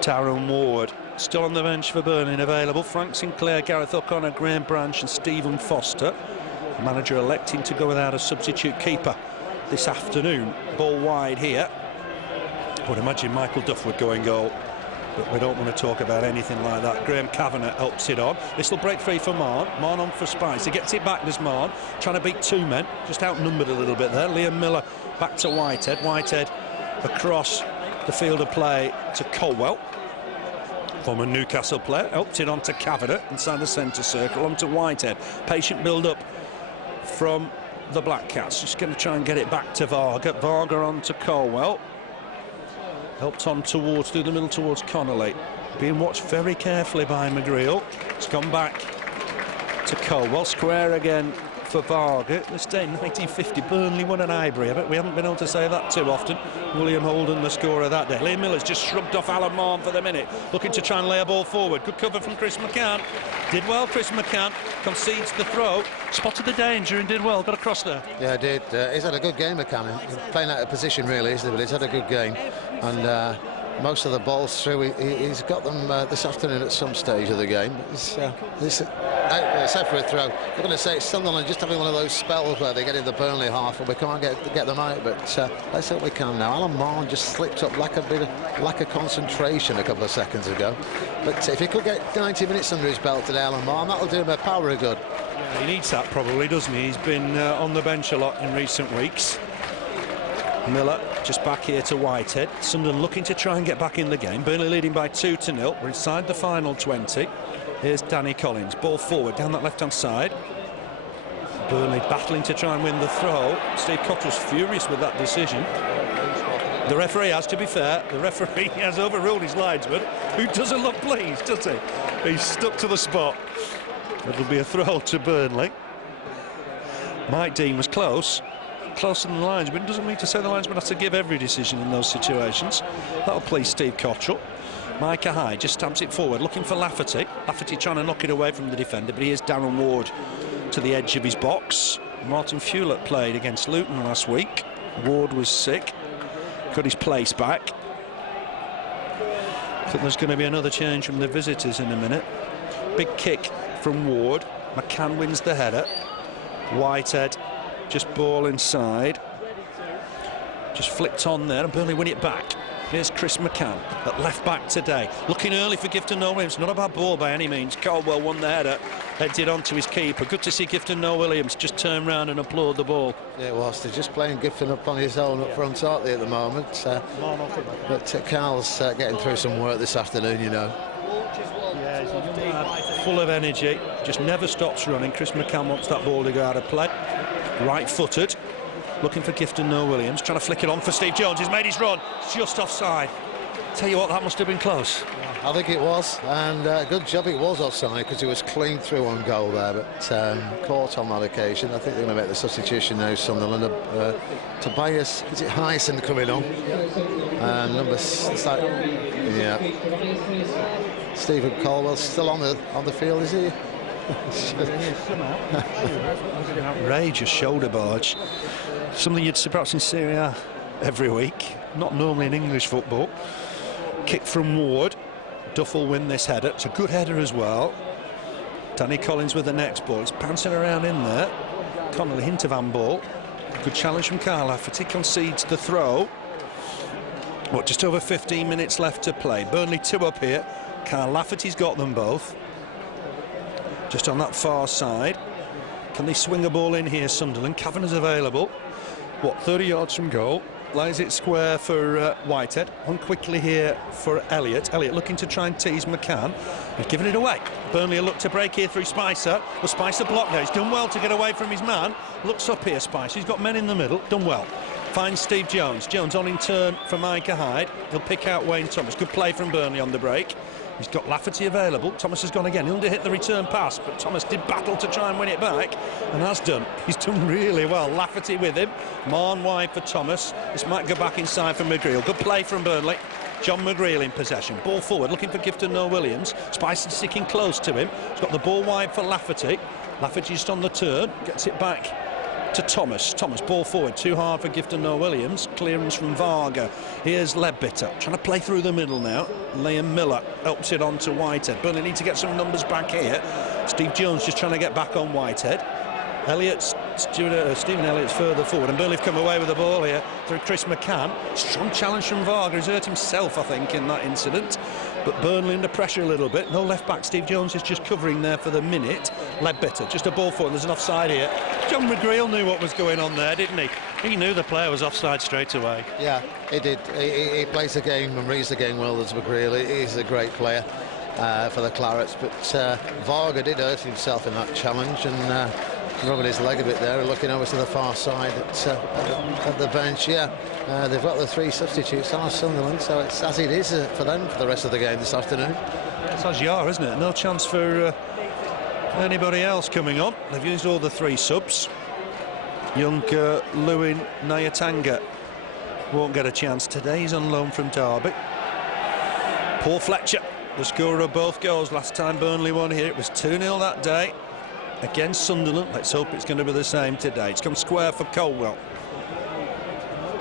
Darren Ward still on the bench for Burnley and available. Frank Sinclair, Gareth O'Connor, Graham Branch and Stephen Foster. The manager electing to go without a substitute keeper this afternoon. Ball wide here. I would imagine Michael Duff would go in goal, but we don't want to talk about anything like that. Graham Kavanagh helps it on. This will break free for Mahon. Mahon on for Spice. He gets it back, does Mahon. Trying to beat two men. Just outnumbered a little bit there. Liam Miller back to Whitehead. Whitehead across the field of play to Caldwell. Former Newcastle player. Helped it on to Kavanagh inside the centre circle. On to Whitehead. Patient build-up from the Black Cats. Just going to try and get it back to Varga. Varga on to Caldwell. Helped on towards, through the middle towards Connolly. Being watched very carefully by McGreal. It's gone back to Caldwell. Square again for Varga. This day, 1950, Burnley won an Highbury. I bet we haven't been able to say that too often. William Holden, the scorer that day. Liam Miller's just shrugged off Alan Mahon for the minute, looking to try and lay a ball forward. Good cover from Chris McCann. Did well, Chris McCann. Concedes the throw. Spotted the danger and did well. Got across there. Yeah, he did. He's had a good game, McCann. He's playing out of position, really, isn't he? But he's had a good game. And most of the balls through, he's got them this afternoon at some stage of the game. It's out for a throw. I'm going to say it's Sunderland just having one of those spells where they get in the Burnley half and we can't get them out, but let's hope we can now. Alan Mahon just slipped up lack of concentration a couple of seconds ago, but if he could get 90 minutes under his belt today, Alan Mahon, that'll do him a power of good. Yeah, he needs that probably, doesn't he? He's been on the bench a lot in recent weeks. Miller just back here to Whitehead. Sunderland looking to try and get back in the game. Burnley leading by 2-0. We're inside the final 20. Here's Danny Collins. Ball forward down that left-hand side. Burnley battling to try and win the throw. Steve Cotterill's furious with that decision. The referee has, to be fair, the referee has overruled his linesman, who doesn't look pleased, does he? He's stuck to the spot. It'll be a throw to Burnley. Mike Dean was closer than the linesman. It doesn't mean to say the linesman has to give every decision in those situations. That'll please Steve Cotterill. Micah Hyde just stamps it forward, looking for Lafferty. Lafferty trying to knock it away from the defender, but here's Darren Ward to the edge of his box. Martin Fewlett played against Luton last week. Ward was sick, got his place back. I think there's going to be another change from the visitors in a minute. Big kick from Ward. McCann wins the header. Whitehead just ball inside. Just flicked on there and Burnley win it back. Here's Chris McCann at left back today. Looking early for Gifton Noel-Williams. Not a bad ball by any means. Caldwell won the header. Heads it on to his keeper. Good to see Gifton Noel-Williams just turn round and applaud the ball. Yeah, it was. They're just playing Gifton up on his own up front, aren't they, at the moment? But Carl's getting through some work this afternoon, you know. Yeah, he's a young lad, full of energy. Just never stops running. Chris McCann wants that ball to go out of play. Right-footed. Looking for Gifton Noel-Williams, trying to flick it on for Steve Jones. He's made his run, just offside. Tell you what, that must have been close. I think it was, and good job it was offside because he was clean through on goal there, but caught on that occasion. I think they're going to make the substitution now, Sunderland. Tobias, is it Hyson coming on? Stephen Caldwell still on the field, is he? Outrageous shoulder barge. Something you'd see perhaps in Serie A every week, not normally in English football. Kick from Ward. Duff will win this header. It's a good header as well. Danny Collins with the next ball. He's pouncing around in there. Connolly, hint of handball. Good challenge from Kyle Lafferty. Concedes the throw. Just over 15 minutes left to play. Burnley 2 up here. Kyle Lafferty's got them both. Just on that far side. Can they swing a ball in here, Sunderland? Kavanagh's available. 30 yards from goal. Lays it square for Whitehead. On quickly here for Elliott. Elliott looking to try and tease McCann. He's given it away. Burnley look to break here through Spicer. Well, Spicer blocked there. He's done well to get away from his man. Looks up here, Spicer. He's got men in the middle. Done well. Finds Steve Jones. Jones on in turn for Micah Hyde. He'll pick out Wayne Thomas. Good play from Burnley on the break. He's got Lafferty available. Thomas has gone again. He'll hit the return pass, but Thomas did battle to try and win it back, and has done. He's done really well. Lafferty with him. Mahon wide for Thomas. This might go back inside for McGreal. Good play from Burnley. John McGreal in possession. Ball forward, looking for Gifton Noel-Williams. Spicer sticking close to him. He's got the ball wide for Lafferty. Lafferty just on the turn. Gets it back to Thomas. Thomas, ball forward, too hard for Gifton Noel-Williams. Clearance from Varga. Here's Leadbitter, trying to play through the middle now. Liam Miller helps it on to Whitehead. Burnley need to get some numbers back here. Steve Jones just trying to get back on Whitehead. Stephen Elliott's further forward, and Burnley have come away with the ball here through Chris McCann. Strong challenge from Varga. He's hurt himself, I think, in that incident. But Burnley under pressure a little bit. No left back. Steve Jones is just covering there for the minute. Leadbitter, just a ball forward. There's an offside here. John McGreal knew what was going on there, didn't he? He knew the player was offside straight away. Yeah, he did. He plays the game and reads the game well as McGreal. He's a great player for the Clarets. But Varga did hurt himself in that challenge, and rubbing his leg a bit there, looking over to the far side at the bench. Yeah, they've got the 3 substitutes on Sunderland, so it's as it is for them for the rest of the game this afternoon. It's as you are, isn't it? No chance for anybody else coming on. They've used all the 3 subs. Young Lewin Nyatanga won't get a chance today. He's on loan from Derby. Paul Fletcher, the scorer of both goals. Last time Burnley won here, it was 2-0 that day against Sunderland. Let's hope it's going to be the same today. It's come square for Caldwell.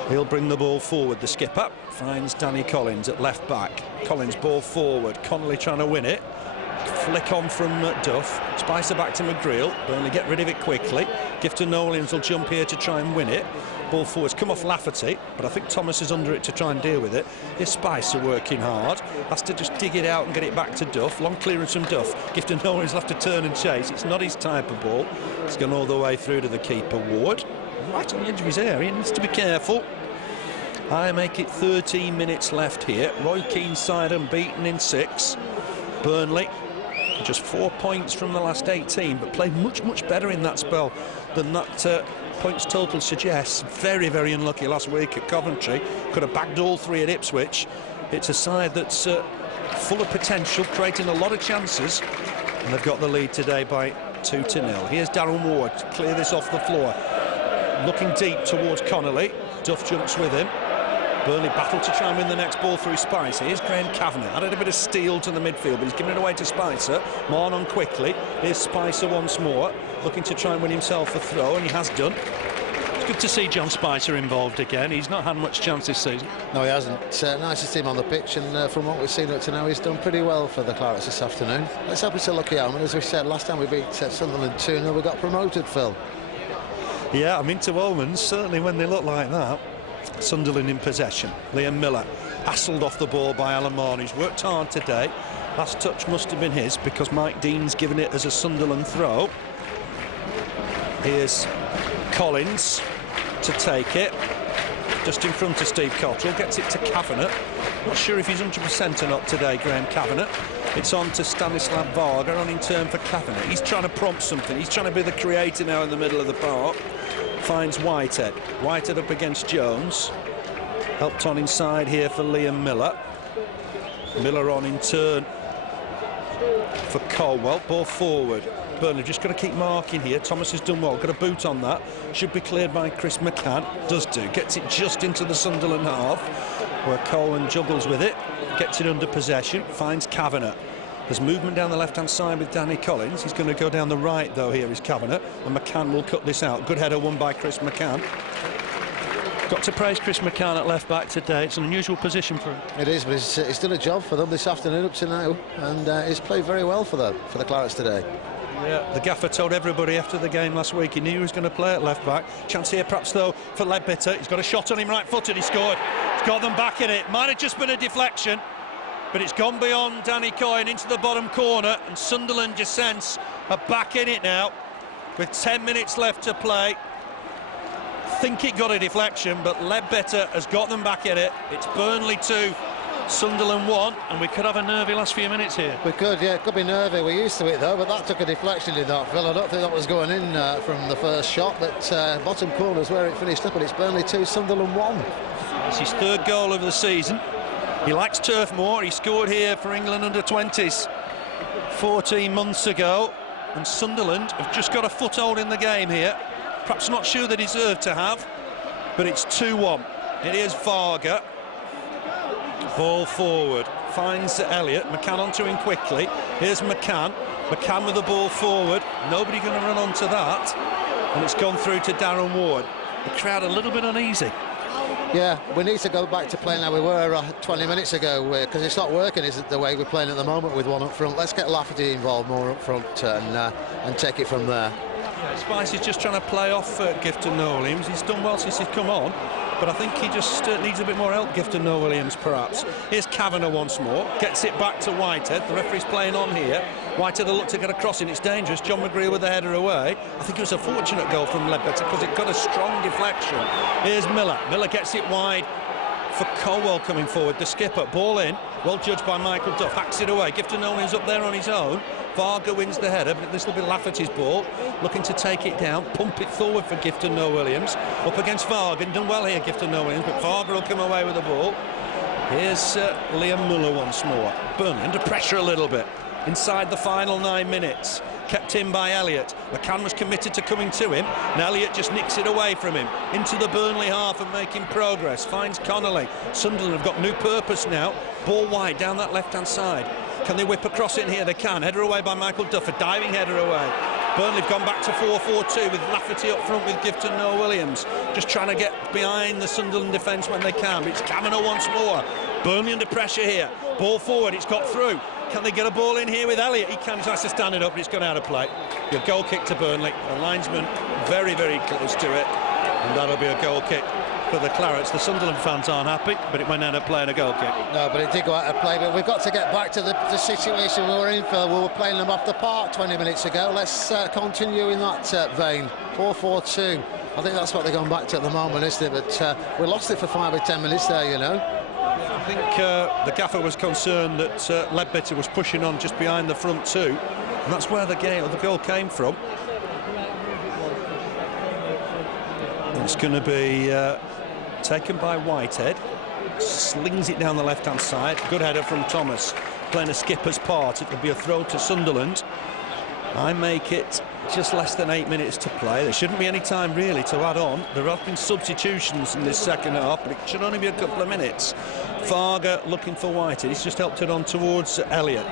He'll bring the ball forward. The skipper finds Danny Collins at left back. Collins ball forward. Connolly trying to win it. Flick on from Duff. Spicer back to McGreal. Burnley get rid of it quickly. Gifton Noel-Williams will jump here to try and win it. Ball forward's come off Lafferty, but I think Thomas is under it to try and deal with it. Here's Spicer working hard. Has to just dig it out and get it back to Duff. Long clearance from Duff. Gifton Noel-Williams will have to turn and chase. It's not his type of ball. It's gone all the way through to the keeper, Ward. Right on the edge of his area. He needs to be careful. I make it 13 minutes left here. Roy Keane side unbeaten in 6. Burnley just 4 points from the last 18, but played much better in that spell than that points total suggests. Very, very unlucky last week at Coventry. Could have bagged all 3 at Ipswich. It's a side that's full of potential, creating a lot of chances, and they've got the lead today by 2-0. Here's Darren Ward to clear this off the floor. Looking deep towards Connolly. Duff jumps with him. Burnley battle to try and win the next ball through Spicer. Here's Grant Cavanagh. Added a bit of steel to the midfield, but he's given it away to Spicer. Mahon on quickly. Here's Spicer once more, looking to try and win himself a throw, and he has done. It's good to see John Spicer involved again. He's not had much chance this season. No, he hasn't. Nice to see him on the pitch, and from what we've seen up to now, he's done pretty well for the Clarets this afternoon. Let's hope it's a lucky omen. As we said last time we beat Sunderland 2-0, we got promoted, Phil. Yeah, I'm into omens, certainly when they look like that. Sunderland in possession. Liam Miller hassled off the ball by Alan Mahon, who's worked hard today. Last touch must have been his because Mike Dean's given it as a Sunderland throw. Here's Collins to take it. Just in front of Steve Cotterill. Gets it to Cavanagh. Not sure if he's 100% or not today, Graham Cavanagh. It's on to Stanislav Varga, on in turn for Cavanagh. He's trying to prompt something. He's trying to be the creator now in the middle of the park. Finds Whitehead. Whitehead up against Jones. Helped on inside here for Liam Miller. Miller on in turn for Caldwell. Ball forward. Burnley just got to keep marking here. Thomas has done well. Got a boot on that. Should be cleared by Chris McCann. Does do. Gets it just into the Sunderland half, where Coyne juggles with it. Gets it under possession. Finds Cavanagh. There's movement down the left-hand side with Danny Collins. He's going to go down the right, though. Here is Cavanagh, and McCann will cut this out. Good header won by Chris McCann. Got to praise Chris McCann at left-back today. It's an unusual position for him. It is, but it's done a job for them this afternoon up to now, and he's played very well for the Clarets today. Yeah, the gaffer told everybody after the game last week he knew he was going to play at left-back. Chance here, perhaps, though, for Leadbitter. He's got a shot on him right-footed. He scored. He's got them back in it. Might have just been a deflection, but it's gone beyond Danny Coyne into the bottom corner, and Sunderland Descents are back in it now with 10 minutes left to play. Think it got a deflection, but Leadbitter has got them back in it. It's Burnley 2, Sunderland 1, and we could have a nervy last few minutes here. We could, yeah, it could be nervy. We're used to it, though, but that took a deflection, did that, Phil? I don't think that was going in from the first shot, but bottom corner is where it finished up, and it's Burnley 2, Sunderland 1. It's his 3rd goal of the season. He likes Turf Moor. He scored here for England under-20s 14 months ago, and Sunderland have just got a foothold in the game here. Perhaps not sure they deserve to have, but it's 2-1. It is Varga. Ball forward. Finds Elliott. McCann onto him quickly. Here's McCann. McCann with the ball forward. Nobody going to run onto that. and it's gone through to Darren Ward. The crowd a little bit uneasy. Yeah, we need to go back to playing how we were 20 minutes ago, because it's not working, is it, the way we're playing at the moment with one up front. Let's get Lafferty involved more up front and take it from there. Yeah, Spice is just trying to play off Gifton Noel-Williams. He's done well since he's come on, but I think he just needs a bit more help, Gifton Noel-Williams, perhaps. Here's Kavanagh once more, gets it back to Whitehead. The referee's playing on here. Whitehead will look to get a crossing. It's dangerous. John McGreal with the header away. I think it was a fortunate goal from Leadbitter because it got a strong deflection. Here's Miller. Miller gets it wide for Caldwell coming forward. The skipper, ball in, well judged by Michael Duff, hacks it away. Gifton Noel-Williams up there on his own. Varga wins the header, but this will be Lafferty's ball, looking to take it down, pump it forward for Gifton Noel-Williams. Up against Varga, and done well here, Gifton Noel-Williams, but Varga will come away with the ball. Here's Liam Muller once more. Burnley under pressure a little bit. Inside the final 9 minutes, kept in by Elliott. McCann was committed to coming to him, and Elliott just nicks it away from him. Into the Burnley half and making progress. Finds Connolly. Sunderland have got new purpose now. Ball wide down that left-hand side. Can they whip across in here? They can. Header away by Michael Duff, a diving header away. Burnley have gone back to 4-4-2 with Lafferty up front with Gifton Noel-Williams. Just trying to get behind the Sunderland defence when they can. But it's Kavanagh once more. Burnley under pressure here. Ball forward, it's got through. Can they get a ball in here with Elliott? He can, tries to stand it up, but it's gone out of play. A goal kick to Burnley. The linesman very, very close to it. And that'll be a goal kick for the Clarets. The Sunderland fans aren't happy, but it went out of play and a goal kick. No, but it did go out of play. But we've got to get back to the situation we were in, Phil. We were playing them off the park 20 minutes ago. Let's continue in that vein. 4-4-2. I think that's what they're going back to at the moment, isn't it? But we lost it for 5 or 10 minutes there, you know. I think the gaffer was concerned that Leadbitter was pushing on just behind the front two, and that's where the goal came from. It's going to be taken by Whitehead. Slings it down the left-hand side. Good header from Thomas, playing a skipper's part. It could be a throw to Sunderland. I make it just less than 8 minutes to play. There shouldn't be any time really to add on. There have been substitutions in this second half, but it should only be a couple of minutes. Varga looking for Whitehead. He's just helped it on towards Elliott.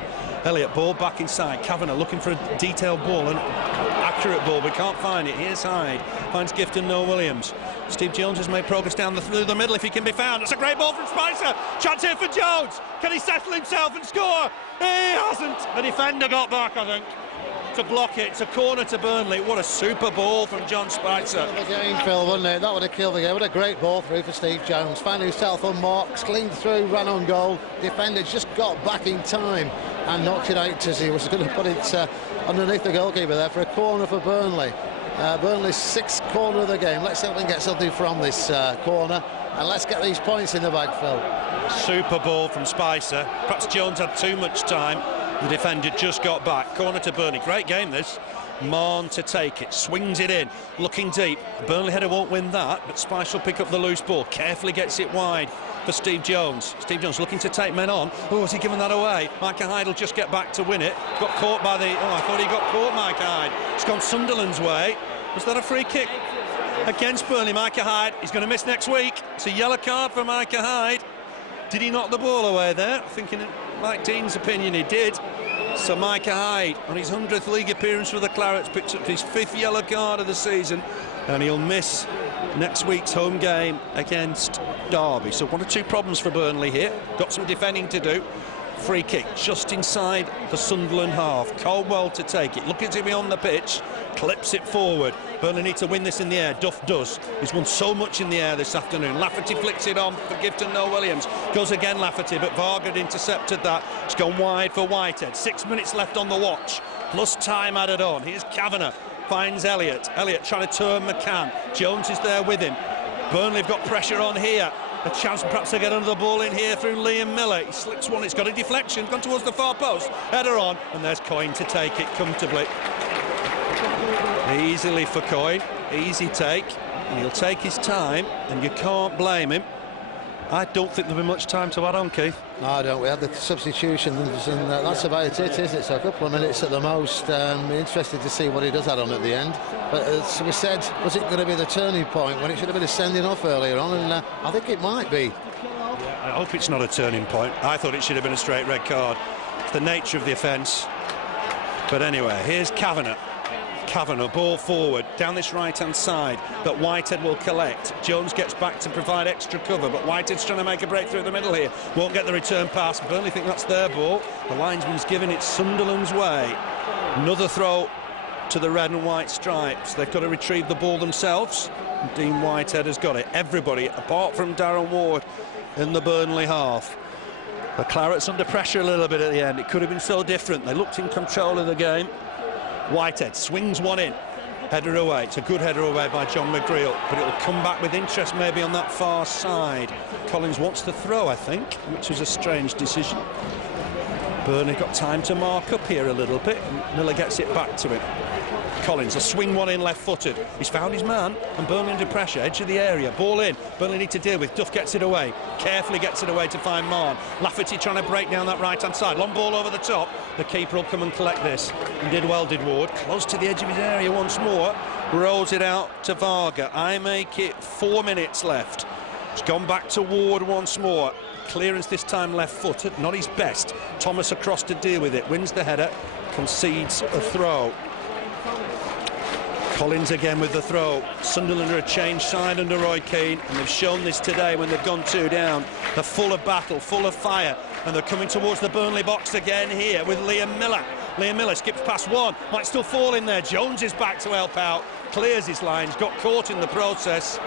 Elliott, ball back inside. Kavanagh looking for a detailed ball, an accurate ball, but can't find it. Here's Hyde, finds Gifton Noel-Williams. Steve Jones has made progress down through the middle if he can be found. It's a great ball from Spicer. Chance here for Jones. Can he settle himself and score? He hasn't. The defender got back, I think, to block it. It's a corner to Burnley. What a super ball from John Spicer. The game, Phil, wouldn't it? That would have killed the game. What a great ball through for Steve Jones. Found himself unmarked, cleaned through, ran on goal. Defender just got back in time and knocked it out as he was going to put it underneath the goalkeeper there for a corner for Burnley. Burnley's 6th corner of the game. Let's see if we can get something from this corner, and let's get these points in the bag, Phil. Super ball from Spicer. Perhaps Jones had too much time. The defender just got back. Corner to Burnley. Great game this. Mahon to take it. Swings it in. Looking deep. Burnley header won't win that, but Spice will pick up the loose ball. Carefully gets it wide for Steve Jones. Steve Jones looking to take men on. Oh, has he given that away? Micah Hyde will just get back to win it. Got caught by the... Oh, I thought he got caught, Micah Hyde. It's gone Sunderland's way. Was that a free kick against Burnley? Micah Hyde. He's going to miss next week. It's a yellow card for Micah Hyde. Did he knock the ball away there? Thinking in Mike Dean's opinion he did. So Micah Hyde, on his 100th league appearance for the Clarets, picked up his 5th yellow card of the season, and he'll miss next week's home game against Derby. So 1 or 2 problems for Burnley here. Got some defending to do. Free kick just inside the Sunderland half. Caldwell to take it, looking to be on the pitch, clips it forward. Burnley need to win this in the air. Duff does. He's won so much in the air this afternoon. Lafferty flicks it on for Gifton Noel-Williams. Goes again Lafferty, but Varga had intercepted that. It's gone wide for Whitehead. 6 minutes left on the watch, plus time added on. Here's Kavanagh, finds Elliott. Elliott trying to turn McCann. Jones is there with him. Burnley have got pressure on here. A chance perhaps to get under the ball in here through Liam Miller. He slicks one, it's got a deflection, gone towards the far post. Header on, and there's Coyne to take it comfortably. Easily for Coyne, easy take, and he'll take his time, and you can't blame him. I don't think there'll be much time to add on, Keith. No, I don't. We had the substitutions, and that's about it, isn't it? So a couple of minutes at the most. Interested to see what he does add on at the end. But as we said, was it going to be the turning point when it should have been a sending off earlier on? And I think it might be. Yeah, I hope it's not a turning point. I thought it should have been a straight red card. It's the nature of the offence. But anyway, here's Kavanagh. Kavanagh, ball forward, down this right-hand side that Whitehead will collect. Jones gets back to provide extra cover, but Whitehead's trying to make a break through the middle here. Won't get the return pass. Burnley think that's their ball. The linesman's giving it Sunderland's way. Another throw to the red and white stripes. They've got to retrieve the ball themselves. Dean Whitehead has got it. Everybody, apart from Darren Ward in the Burnley half. The Clarets under pressure a little bit at the end. It could have been so different. They looked in control of the game. Whitehead swings one in, header away. It's a good header away by John McGreal, but it'll come back with interest maybe on that far side. Collins wants to throw, I think, which was a strange decision. Burnley got time to mark up here a little bit. Miller gets it back to him. Collins, a swing one in left-footed. He's found his man, and Burnley under pressure, edge of the area, ball in. Burnley need to deal with. Duff gets it away, carefully gets it away to find Mahon. Lafferty trying to break down that right-hand side. Long ball over the top. The keeper will come and collect this. And did well, did Ward. Close to the edge of his area once more. Rolls it out to Varga. I make it 4 minutes left. It's gone back to Ward once more. Clearance this time left-footed, not his best. Thomas across to deal with it. Wins the header, concedes a throw. Collins again with the throw. Sunderland are a changed side under Roy Keane, and they've shown this today when they've gone 2 down. They're full of battle, full of fire, and they're coming towards the Burnley box again here with Liam Miller. Liam Miller skips past one, might still fall in there. Jones is back to help out, clears his lines, got caught in the process,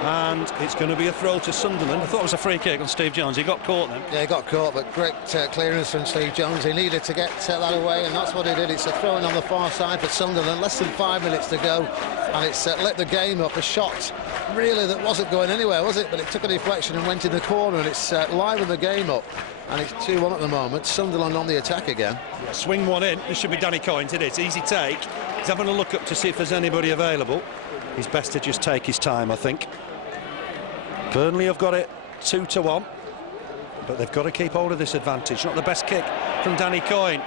and it's going to be a throw to Sunderland. I thought it was a free kick on Steve Jones. He got caught then. Yeah, he got caught, but great clearance from Steve Jones. He needed to get that away, and that's what he did. It's a throw-in on the far side for Sunderland. Less than 5 minutes to go, and it's lit the game up. A shot really that wasn't going anywhere, was it? But it took a deflection and went in the corner, and it's livened the game up. And it's 2-1 at the moment. Sunderland on the attack again. Yeah, swing one in. This should be Danny Coyne today. It's easy take. He's having a look up to see if there's anybody available. He's best to just take his time, I think. Burnley have got it 2-1, but they've got to keep hold of this advantage. Not the best kick from Danny Coyne.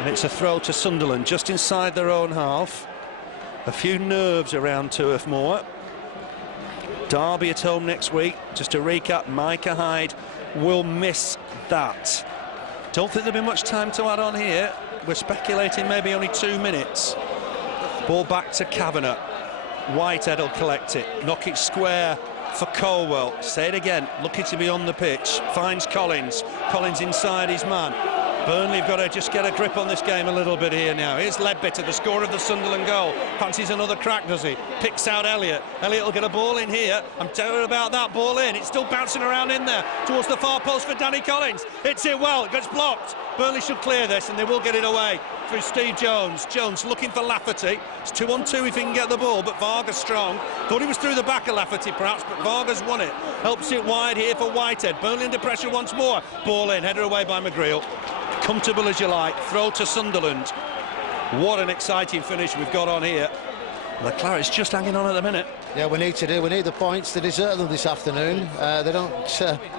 And it's a throw to Sunderland just inside their own half. A few nerves around Turf Moor. Derby at home next week. Just to recap, Micah, Hyde will miss that. Don't think there'll be much time to add on here. We're speculating maybe only 2 minutes. Ball back to Kavanagh. Whitehead will collect it. Knock it square for Caldwell. Say it again, lucky to be on the pitch. Finds Collins. Collins inside his man. Burnley have got to just get a grip on this game a little bit here now. Here's Leadbitter, the scorer of the Sunderland goal. Fancies another crack, does he? Picks out Elliott. Elliott will get a ball in here. I'm terrible about that ball in. It's still bouncing around in there towards the far post for Danny Collins. Hits it well, it gets blocked. Burnley should clear this, and they will get it away through Steve Jones. Jones looking for Lafferty. It's 2-on-2 if he can get the ball, but Varga's strong. Thought he was through the back of Lafferty perhaps, but Varga's won it. Helps it wide here for Whitehead. Burnley under pressure once more. Ball in, header away by McGreal. Comfortable as you like, throw to Sunderland. What an exciting finish we've got on here. The Clarets just hanging on at the minute. Yeah, we need the points to desert them this afternoon. They don't.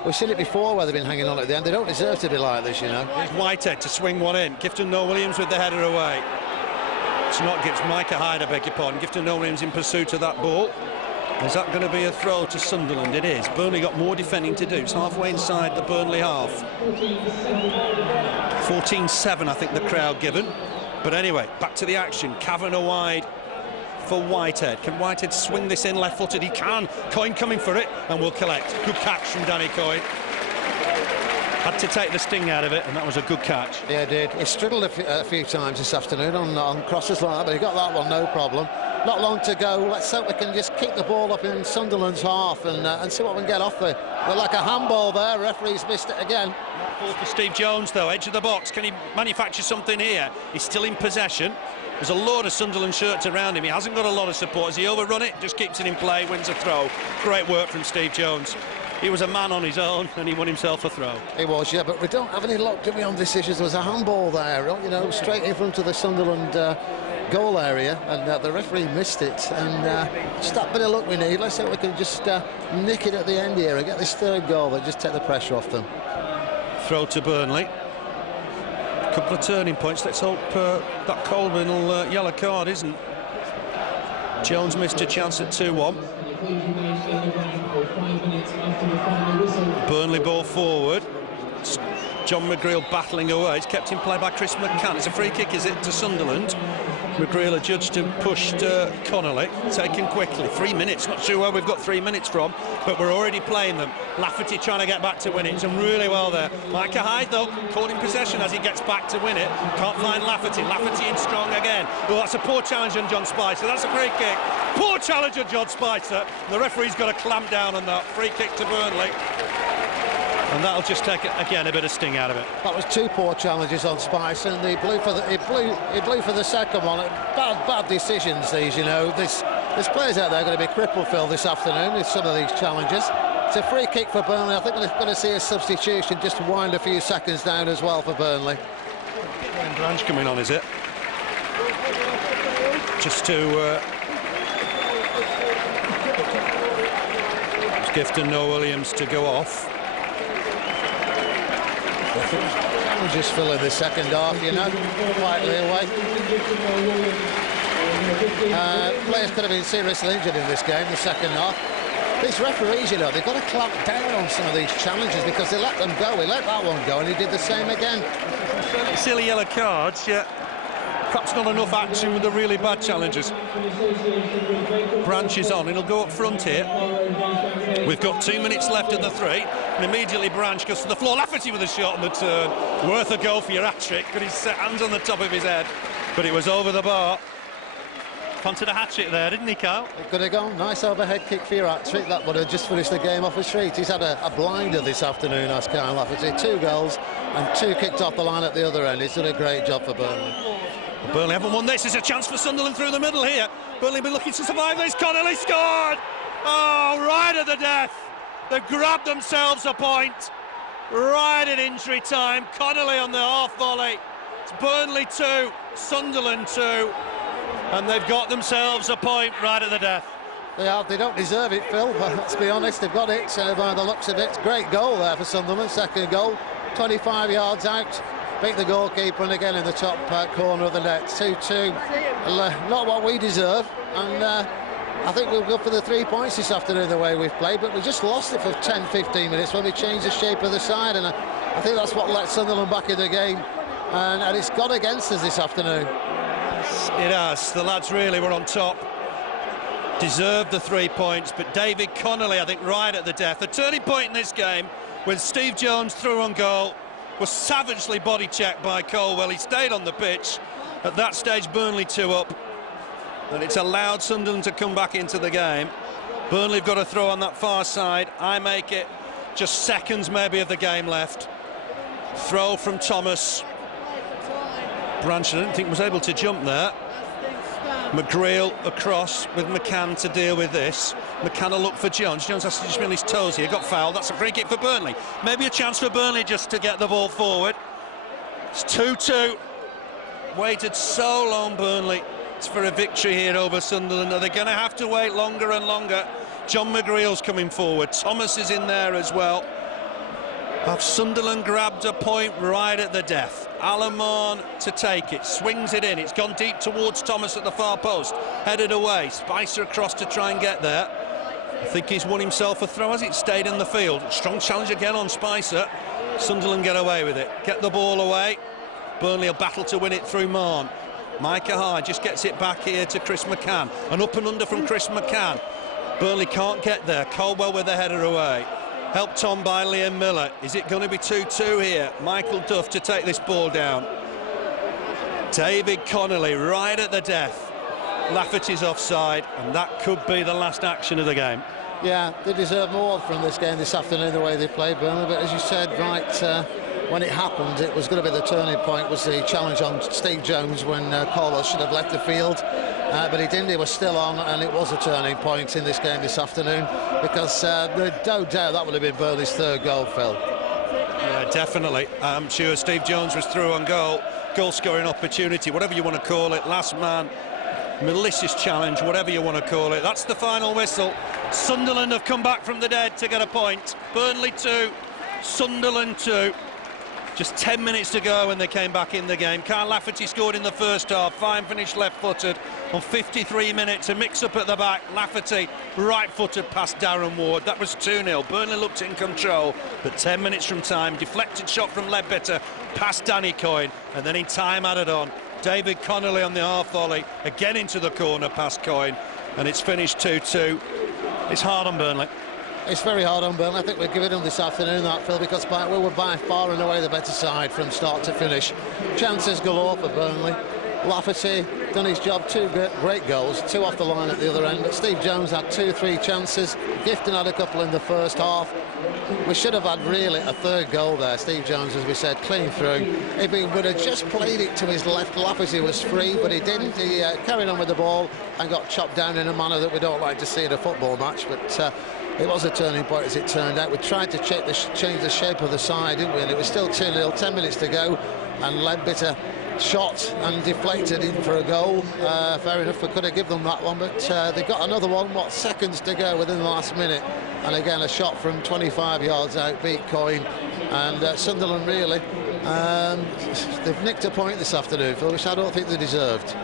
We've seen it before where they've been hanging on at the end. They don't deserve to be like this, you know. Here's Whitehead to swing one in. Gifton Noel-Williams with the header away. It's not Micah Hyde, I beg your pardon. Gifton Noel-Williams in pursuit of that ball. Is that going to be a throw to Sunderland? It is. Burnley got more defending to do. It's halfway inside the Burnley half. 14-7, I think the crowd given. But anyway, back to the action. Kavanagh wide for Whitehead. Can Whitehead swing this in left-footed? He can. Coyne coming for it, and will collect. Good catch from Danny Coyne. Had to take the sting out of it, and that was a good catch. Yeah, it did. He struggled a few times this afternoon on crosses like that, but he got that one, no problem. Not long to go. Let's hope we can just kick the ball up in Sunderland's half and see what we can get off there. They're like a handball there. Referee's missed it again. Ball for Steve Jones, though. Edge of the box. Can he manufacture something here? He's still in possession. There's a load of Sunderland shirts around him. He hasn't got a lot of support. Has he overrun it? Just keeps it in play, wins a throw. Great work from Steve Jones. He was a man on his own, and he won himself a throw. He was, yeah, but we don't have any luck, do we, on decisions? There was a handball there, you know, straight in front of the Sunderland goal area, and the referee missed it. And just that bit of luck we need. Let's hope we can just nick it at the end here and get this third goal and just take the pressure off them. Throw to Burnley. A couple of turning points. Let's hope that Coleman yellow card isn't. Jones missed a chance at 2-1. Please remain in the ground for 5 minutes after the final whistle. Burnley ball forward. John McGreal battling away. It's kept in play by Chris McCann. It's a free kick, is it, to Sunderland? McGreal adjudged and pushed Connolly, taken quickly. 3 minutes, not sure where we've got 3 minutes from, but we're already playing them. Lafferty trying to get back to win it. He's done really well there. Micah Hyde, though, caught in possession as he gets back to win it. Can't find Lafferty. Lafferty in strong again. Oh, that's a poor challenge on John Spicer. That's a free kick. Poor challenge on John Spicer. The referee's got to clamp down on that. Free kick to Burnley. And that'll just take, again, a bit of sting out of it. That was 2 poor challenges on Spicer, and he blew for the second one. Bad decisions, these, you know. There's players out there going to be crippled, Phil, this afternoon with some of these challenges. It's a free kick for Burnley. I think we're going to see a substitution just to wind a few seconds down as well for Burnley. Branch coming on, is it? Just to gift and no Williams to go off. We'll just fill in the second half, you know, quietly away. Players could have been seriously injured in this game, the second half. These referees, you know, they've got to clamp down on some of these challenges because they let them go. He let that one go and he did the same again. Silly yellow cards, yeah. Perhaps not enough action with the really bad challenges. Branch is on, he'll go up front here. We've got 2 minutes left of the 3, and immediately Branch goes to the floor. Lafferty with a shot on the turn. Worth a goal for your hat-trick. Got his hands on the top of his head, but it was over the bar. Wanted a hat-trick there, didn't he, Kyle? It could have gone. Nice overhead kick for your hat-trick. That would have just finished the game off his feet. He's had a blinder this afternoon, as Kyle Lafferty. 2 goals and 2 kicked off the line at the other end. He's done a great job for Burnley. Burnley haven't won this. It's a chance for Sunderland through the middle here. Burnley been looking to survive this. Connolly scored! Oh, right at the death. They grabbed themselves a point. Right at injury time. Connolly on the half volley. It's Burnley 2, Sunderland 2. And they've got themselves a point right at the death. They have. They don't deserve it, Phil. Let's be honest. They've got it by the looks of it. Great goal there for Sunderland. Second goal. 25 yards out. Beat the goalkeeper, and again in the top corner of the net. 2-2. Not what we deserve, and I think we'll go for the 3 points this afternoon the way we've played, but we just lost it for 10-15 minutes when we changed the shape of the side, and I think that's what let Sunderland back in the game, and it's gone against us this afternoon. It has. The lads really were on top. Deserved the 3 points, but David Connolly, I think, right at the death. The turning point in this game when Steve Jones threw on goal was savagely body checked by Caldwell. He stayed on the pitch. At that stage, Burnley 2 up, and it's allowed Sunderland to come back into the game. Burnley have got to throw on that far side. I make it just seconds maybe of the game left. Throw from Thomas. Branch, I didn't think was able to jump there. McGreal across with McCann to deal with this. McCann will look for Jones. Jones has to just be on his toes here. Got fouled. That's a free kick for Burnley. Maybe a chance for Burnley just to get the ball forward. It's 2-2. Waited so long, Burnley, for a victory here over Sunderland. Are they going to have to wait longer and longer? John McGreal's coming forward. Thomas is in there as well. Have Sunderland grabbed a point right at the death? Alamon to take it, swings it in. It's gone deep towards Thomas at the far post. Headed away. Spicer across to try and get there. I think he's won himself a throw as it stayed in the field. Strong challenge again on Spicer. Sunderland get away with it. Get the ball away. Burnley will battle to win it through Mahon. Micah Hyde just gets it back here to Chris McCann. An up and under from Chris McCann. Burnley can't get there. Caldwell with the header away. Helped on by Liam Miller. Is it going to be 2-2 here? Michael Duff to take this ball down. David Connolly right at the death. Lafferty's offside, and that could be the last action of the game. Yeah, they deserve more from this game this afternoon, the way they played, Burnley. But as you said, right, when it happened, it was going to be the turning point, was the challenge on Steve Jones when Caldwell should have left the field. But he didn't, he was still on, and it was a turning point in this game this afternoon, because there's no doubt that would have been Burnley's 3rd goal, Phil. Yeah, definitely. I'm sure Steve Jones was through on goal-scoring opportunity, whatever you want to call it, last man, malicious challenge, whatever you want to call it. That's the final whistle. Sunderland have come back from the dead to get a point. Burnley 2, Sunderland 2. Just 10 minutes to go when they came back in the game. Kyle Lafferty scored in the first half. Fine finish, left-footed. on 53 minutes. A mix-up at the back. Lafferty right-footed past Darren Ward. That was 2-0. Burnley looked in control, but 10 minutes from time, deflected shot from Leadbitter past Danny Coyne, and then in time added on. David Connolly on the half volley, again into the corner past Coyne, and it's finished 2-2. It's hard on Burnley. It's very hard on Burnley. I think we're giving them this afternoon, that, Phil, because we were by far and away the better side from start to finish. Chances galore for Burnley. Lafferty done his job, 2 great goals, 2 off the line at the other end, but Steve Jones had 2-3 chances. Gifton had a couple in the first half. We should have had really a 3rd goal there. Steve Jones, as we said, clean through. If he would have just played it to his left, Lafferty was free, but he didn't. He carried on with the ball and got chopped down in a manner that we don't like to see in a football match, but it was a turning point as it turned out. We tried to change the shape of the side, didn't we? And it was still 2-0, 10 minutes to go, and Leadbitter shot and deflected in for a goal. Fair enough, we could have given them that one, but they got another one, seconds to go within the last minute, and again a shot from 25 yards out beat Coyne, and Sunderland really they've nicked a point this afternoon, Phil, which I don't think they deserved.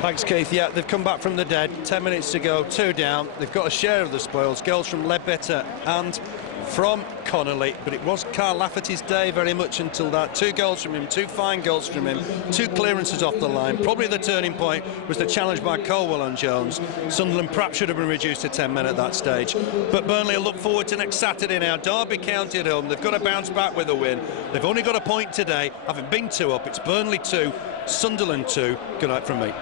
Thanks, Keith. Yeah, they've come back from the dead. 10 minutes to go, 2 down. They've got a share of the spoils. Goals from Leadbitter and from Connolly, but it was Kyle Lafferty's day very much until that. 2 goals from him, 2 fine goals from him, 2 clearances off the line. Probably the turning point was the challenge by Caldwell on Jones. Sunderland perhaps should have been reduced to 10 men at that stage. But Burnley will look forward to next Saturday now. Derby County at home. They've got to bounce back with a win. They've only got a point today, having been 2 up. It's Burnley 2, Sunderland 2. Good night from me.